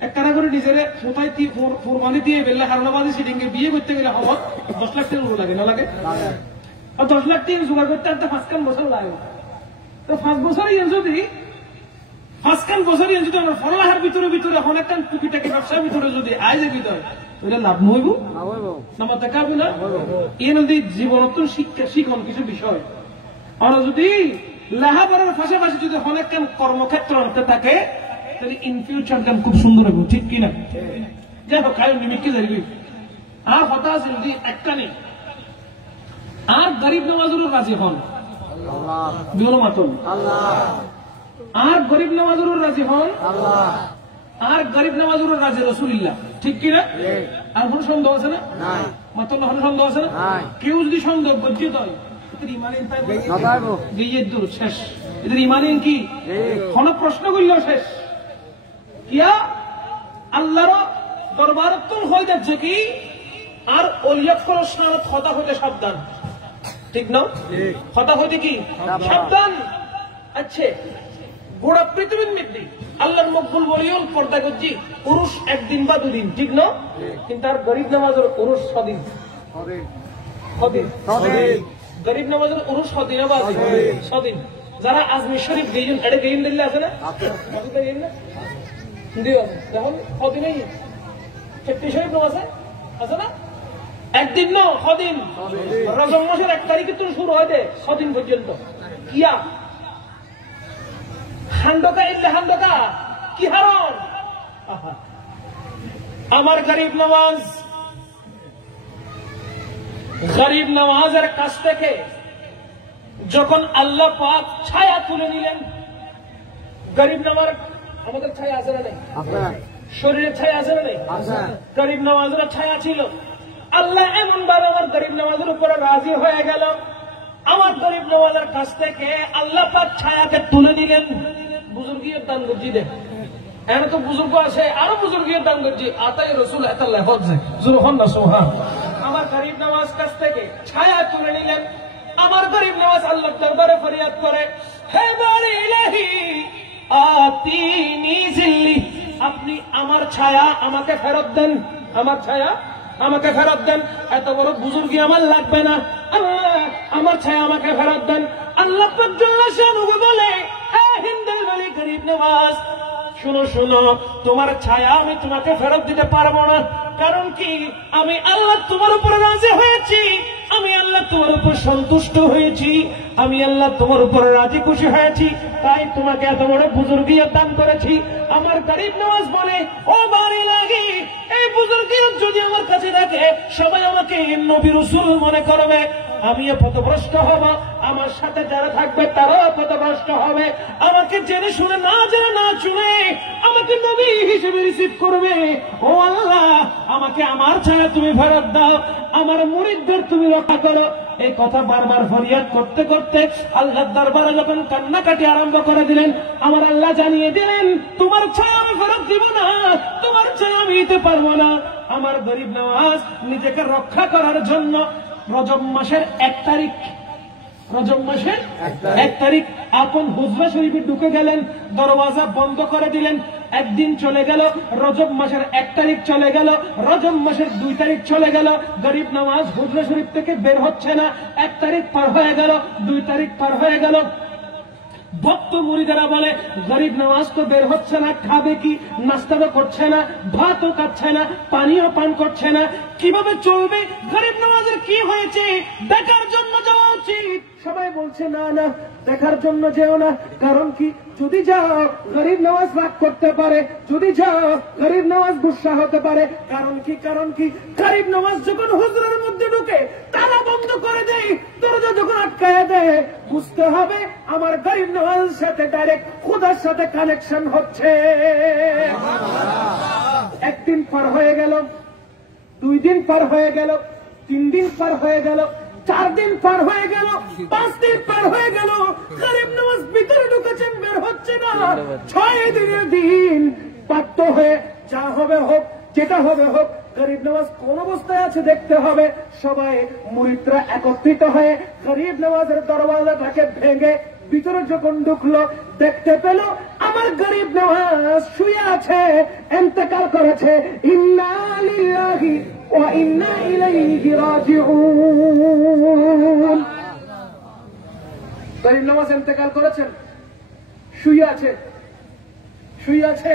একটা করে নিজের কোথায় কোরবানি দিয়ে বেললে হারনাবাদী সিটিংকে বিয়ে করতে গেলে হবত 10 লাখ টাকা লাগে না লাগে? আর 10 লাখ টাকা জোগাড় করতে একটা 5 বছর লাগে। তো 5 বছরই যদি 5 বছরই যদি আমরা পড়ালেখার ভিতরে এখন একটা টুকিটাকি ব্যবসার ভিতরে যদি আয় যে ভিতরে ওইটা লাভ নইব না মাথা কাবি না। এ নদী জীবনত শিক্ষা শিখন কিছু বিষয় আমরা যদি লেখাপড়ার পাশাপাশি যদি অনেক কর্মক্ষেত্র আনতে থাকে তাহলে ইন ফিউচার দাম খুব সুন্দর হবে, ঠিক কিনা? যাই হোক কায়ন নিমিত্তে যাইবি আর হতা আছে যদি একটা নেই আর গরিব নওয়াজুর রাজি হন বিলো মাতন আর গরিব নওয়াজুর রাজি হন আর গরিব নওয়াজুর রাজি রাসূলুল্লাহ, ঠিক কিনা? আর কোন সন্দেহ আছে না? মাতন কোন সন্দেহ আছে না? কেউ যদি সন্দেহ গজ্জিত হয় এদের ইমানের গিয়ে দূর শেষ, এদের ইমানের কি কোন প্রশ্ন করলেও শেষ। কিয়া আল্লাহর দরবারত হয়ে যাচ্ছে কি আর অলিয়াফর সানত হতা হইতে সাবধান, ঠিক না? হতা হইতে কি সাবধান। আচ্ছা গোড়া পৃথিবীর মধ্যে আল্লাহর মকবুল বলিও পর্দা করছি পুরুষ 1 দিন বা 2 দিন, ঠিক না? কিন্তু আর গরিব নামাজের পুরুষ 6 দিন, গরিব নামাজের পুরুষ 6 দিন বা 6 দিন। যারা আজমির শরীফ গেইন এটা গেইন দিল্লি আছে না? দেখুন 6 দিনই চেপ্টি শরীফ আছে আছে না? 1 দিন না 6 দিন। রজব মাসের 1 তারিখে তো শুরু হয় 6 দিন পর্যন্ত। কিয়া হান্ডকা ইল্লা হান্ডকা কি হারণ আমার গরিব নওয়াজের কাছ থেকে যখন আল্লাহ পাক ছায়া তুলে নিলেন, গরিব নওয়াজ আমাদের ছায়া আছে না নেই? শরীরের ছায়া আছে না নেই? গরিব নওয়াজের ছায়া ছিল। আল্লাহ এমন ভাবে আমার গরিব নওয়াজের উপরে রাজি হয়ে গেল, আমার গরিব নওয়াজের কাছ থেকে আল্লাহ পাক ছায়াকে তুলে নিলেন। বুজুর্গিয়ের দান করছি দেখ এর তো বুজুর্গ আছে, আরো বুজুর্গিয়ের দান করছি আতাই রসুল আতাল্লাহ হচ্ছে জুরহন না সোহান। আমার গরিব নওয়াজ কাছ থেকে ছায়া তুলে নিলেন। আমার গরিব নওয়াজ আল্লাহ দরবারে ফরিয়াদ করে, হে বারি ইলাহি আতিনি জিল্লি, আপনি আমার ছায়া আমাকে ফেরত দেন, আমার ছায়া আমাকে ফেরত দেন। এত বড় বুজুর্গি আমার লাগবে না, আল্লাহ আমার ছায়া আমাকে ফেরত দেন। আল্লাহ পাক জাল্লা শানুহু বলে, হে হিন্দের মালিক গরিব নওয়াজ শুনো শুনো, তোমার ছায়া আমি তোমাকে ফেরত দিতে পারবো না। কারণ কি আমি আল্লাহ তোমার উপরে রাজি হয়েছি, আমি আল্লাহ তোমার উপর সন্তুষ্ট হয়েছি, আমি আল্লাহ তোমার উপরে রাজি খুশি হয়েছি, তাই তোমাকে এত বড় বুজুর্গিয়ত দান করেছি। আমার গরিব নওয়াজ বলে, ও বাড়ি লাগি এই বুজুর্গিয়ত যদি আমার কাছে থাকে সবাই আমাকে নবী রাসূল মনে করবে, আমিও পথভ্রষ্ট হব, আমার সাথে যারা থাকবে তারাও পথভ্রষ্ট হবে, আমাকে জেনে শুনে না জেনে না শুনে আমাকে নবী হিসেবে রিসিভ করবে। ও আল্লাহ আমাকে আমার ছায়া তুমি ফেরত দাও, আমার মুরিদদের তুমি রক্ষা করো। এই কথা বারবার ফরিয়াদ করতে করতে আল্লাহর দরবারে যখন কান্নাকাটি আরম্ভ করে দিলেন, আমার আল্লাহ জানিয়ে দিলেন তোমার ছায়া আমি ফেরত দিব না, তোমার ছায়া আমি দিতে পারবো না। আমার গরিব নওয়াজ নিজেকে রক্ষা করার জন্য রজব মাসের 1 তারিখ, রজব মাসের 1 তারিখ আপন হুজরা শরীফে ঢুকে গেলেন, দরওয়াজা বন্ধ করে দিলেন। একদিন চলে গেল, রজব মাসের 1 তারিখ চলে গেল, রজব মাসের 2 তারিখ চলে গেল, গরিব নওয়াজ হুজরা শরীফ থেকে বের হচ্ছে না। 1 তারিখ পার হয়ে গেল, 2 তারিখ পার হয়ে গেল। ভক্ত মুরিদেরা বলে গরিব নওয়াজ তো বের হচ্ছে না, খাবে কি? নাস্তাও করছে না, ভাতও খাচ্ছে না, পানিও পান করছে না, কিভাবে চলবে? গরিব নওয়াজের কি হয়েছে? দেখার জন্য যাওয়া উচিত। সবাই বলছে না না দেখার জন্য যেও না, কারণ কি যদি যাও গরিব নওয়াজ রাগ করতে পারে, যদি যাও গরিব নওয়াজ গুসা হতে পারে। কারণ কি গরিব নওয়াজ যখন হুজরার মধ্যে ঢুকে তালা বন্ধ করে দেয়, দরজা যখন আটকায় দেয়, বুঝতে হবে আমার গরিব নওয়াজের সাথে ডাইরেক্ট খোদার সাথে কানেকশন হচ্ছে। 1 দিন পার হয়ে গেল, 2 দিন পার হয়ে গেল, 3 দিন পার হয়ে গেল, 4 দিন পার হয়ে গেল, 5 দিন পার হয়ে গেল, গরিব নওয়াজ ভিতরে ঢুকেছেন, বের হচ্ছে না। 6 দিনের দিন বাধ্য হয়ে যা হবে হোক, যেটা হবে হোক, গরিব নওয়াজ কোন অবস্থায় আছে দেখতে হবে। সবাই মুরিদরা একত্রিত হয়ে গরিব নওয়াজের দরওয়াজাটাকে ভেঙে ভিতরে যখন ঢুকলো, দেখতে পেল আমার গরিব নওয়াজ শুয়ে আছে, ইন্তেকাল করেছে। ইন্না লিল্লাহি ওয়া ইন্না ইলাইহি রাজিউন। গরিব নওয়াজ ইন্তেকাল করেছেন, শুয়ে আছে, শুয়ে আছে।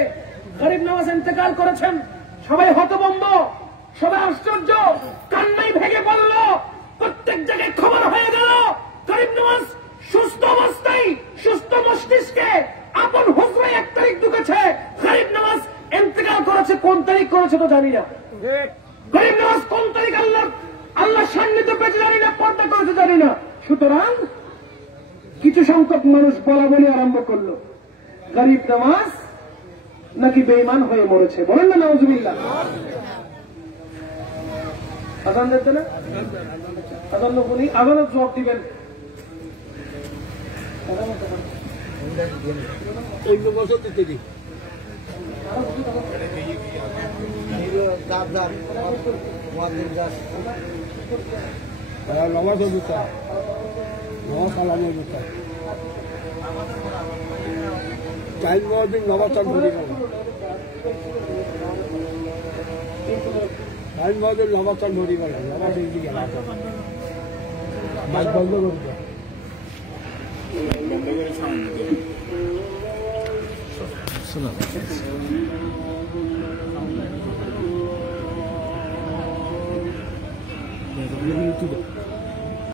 গরিব নওয়াজ ইন্তেকাল করেছেন। সবাই হতভম্ব, সবাই আশ্চর্য, কান্নাই ভেঙে পড়ল। প্রত্যেক জায়গায় খবর হয়ে গেল গরিব নওয়াজ সুস্থ অবস্থায়, সুস্থ মস্তিষ্কে আপন হুজরায় 1 তারিখ ঢুকেছে। গরিব নওয়াজ ইন্তেকাল করেছে, কোন তারিখ করেছে তো জানি না। গরিব নওয়াজ কোন তারিখ আল্লাহ সান্নিধ্য পেয়েছে জানি না, পর্দা করেছে জানি না। সুতরাং কিছু সংখ্যক মানুষ বলা বলি আরম্ভ করলো, গরিব নওয়াজ নাকি বেঈমান হয়ে মরেছে। বলেন না নাউজুবিল্লাহ। আজান দিতে না, আজান বলি, আজানের জবাব দিবেন। অন্য বছর দিতে দিই নমাজ জুতা, নমাজ সালামের জুতা, চাইল দিন নমাজ চান ধরি গেল, চাইল দিন নমাজ চান ধরি গেল, নমাজ এই দিকে মাছ বন্ধ করে দাও। শোনা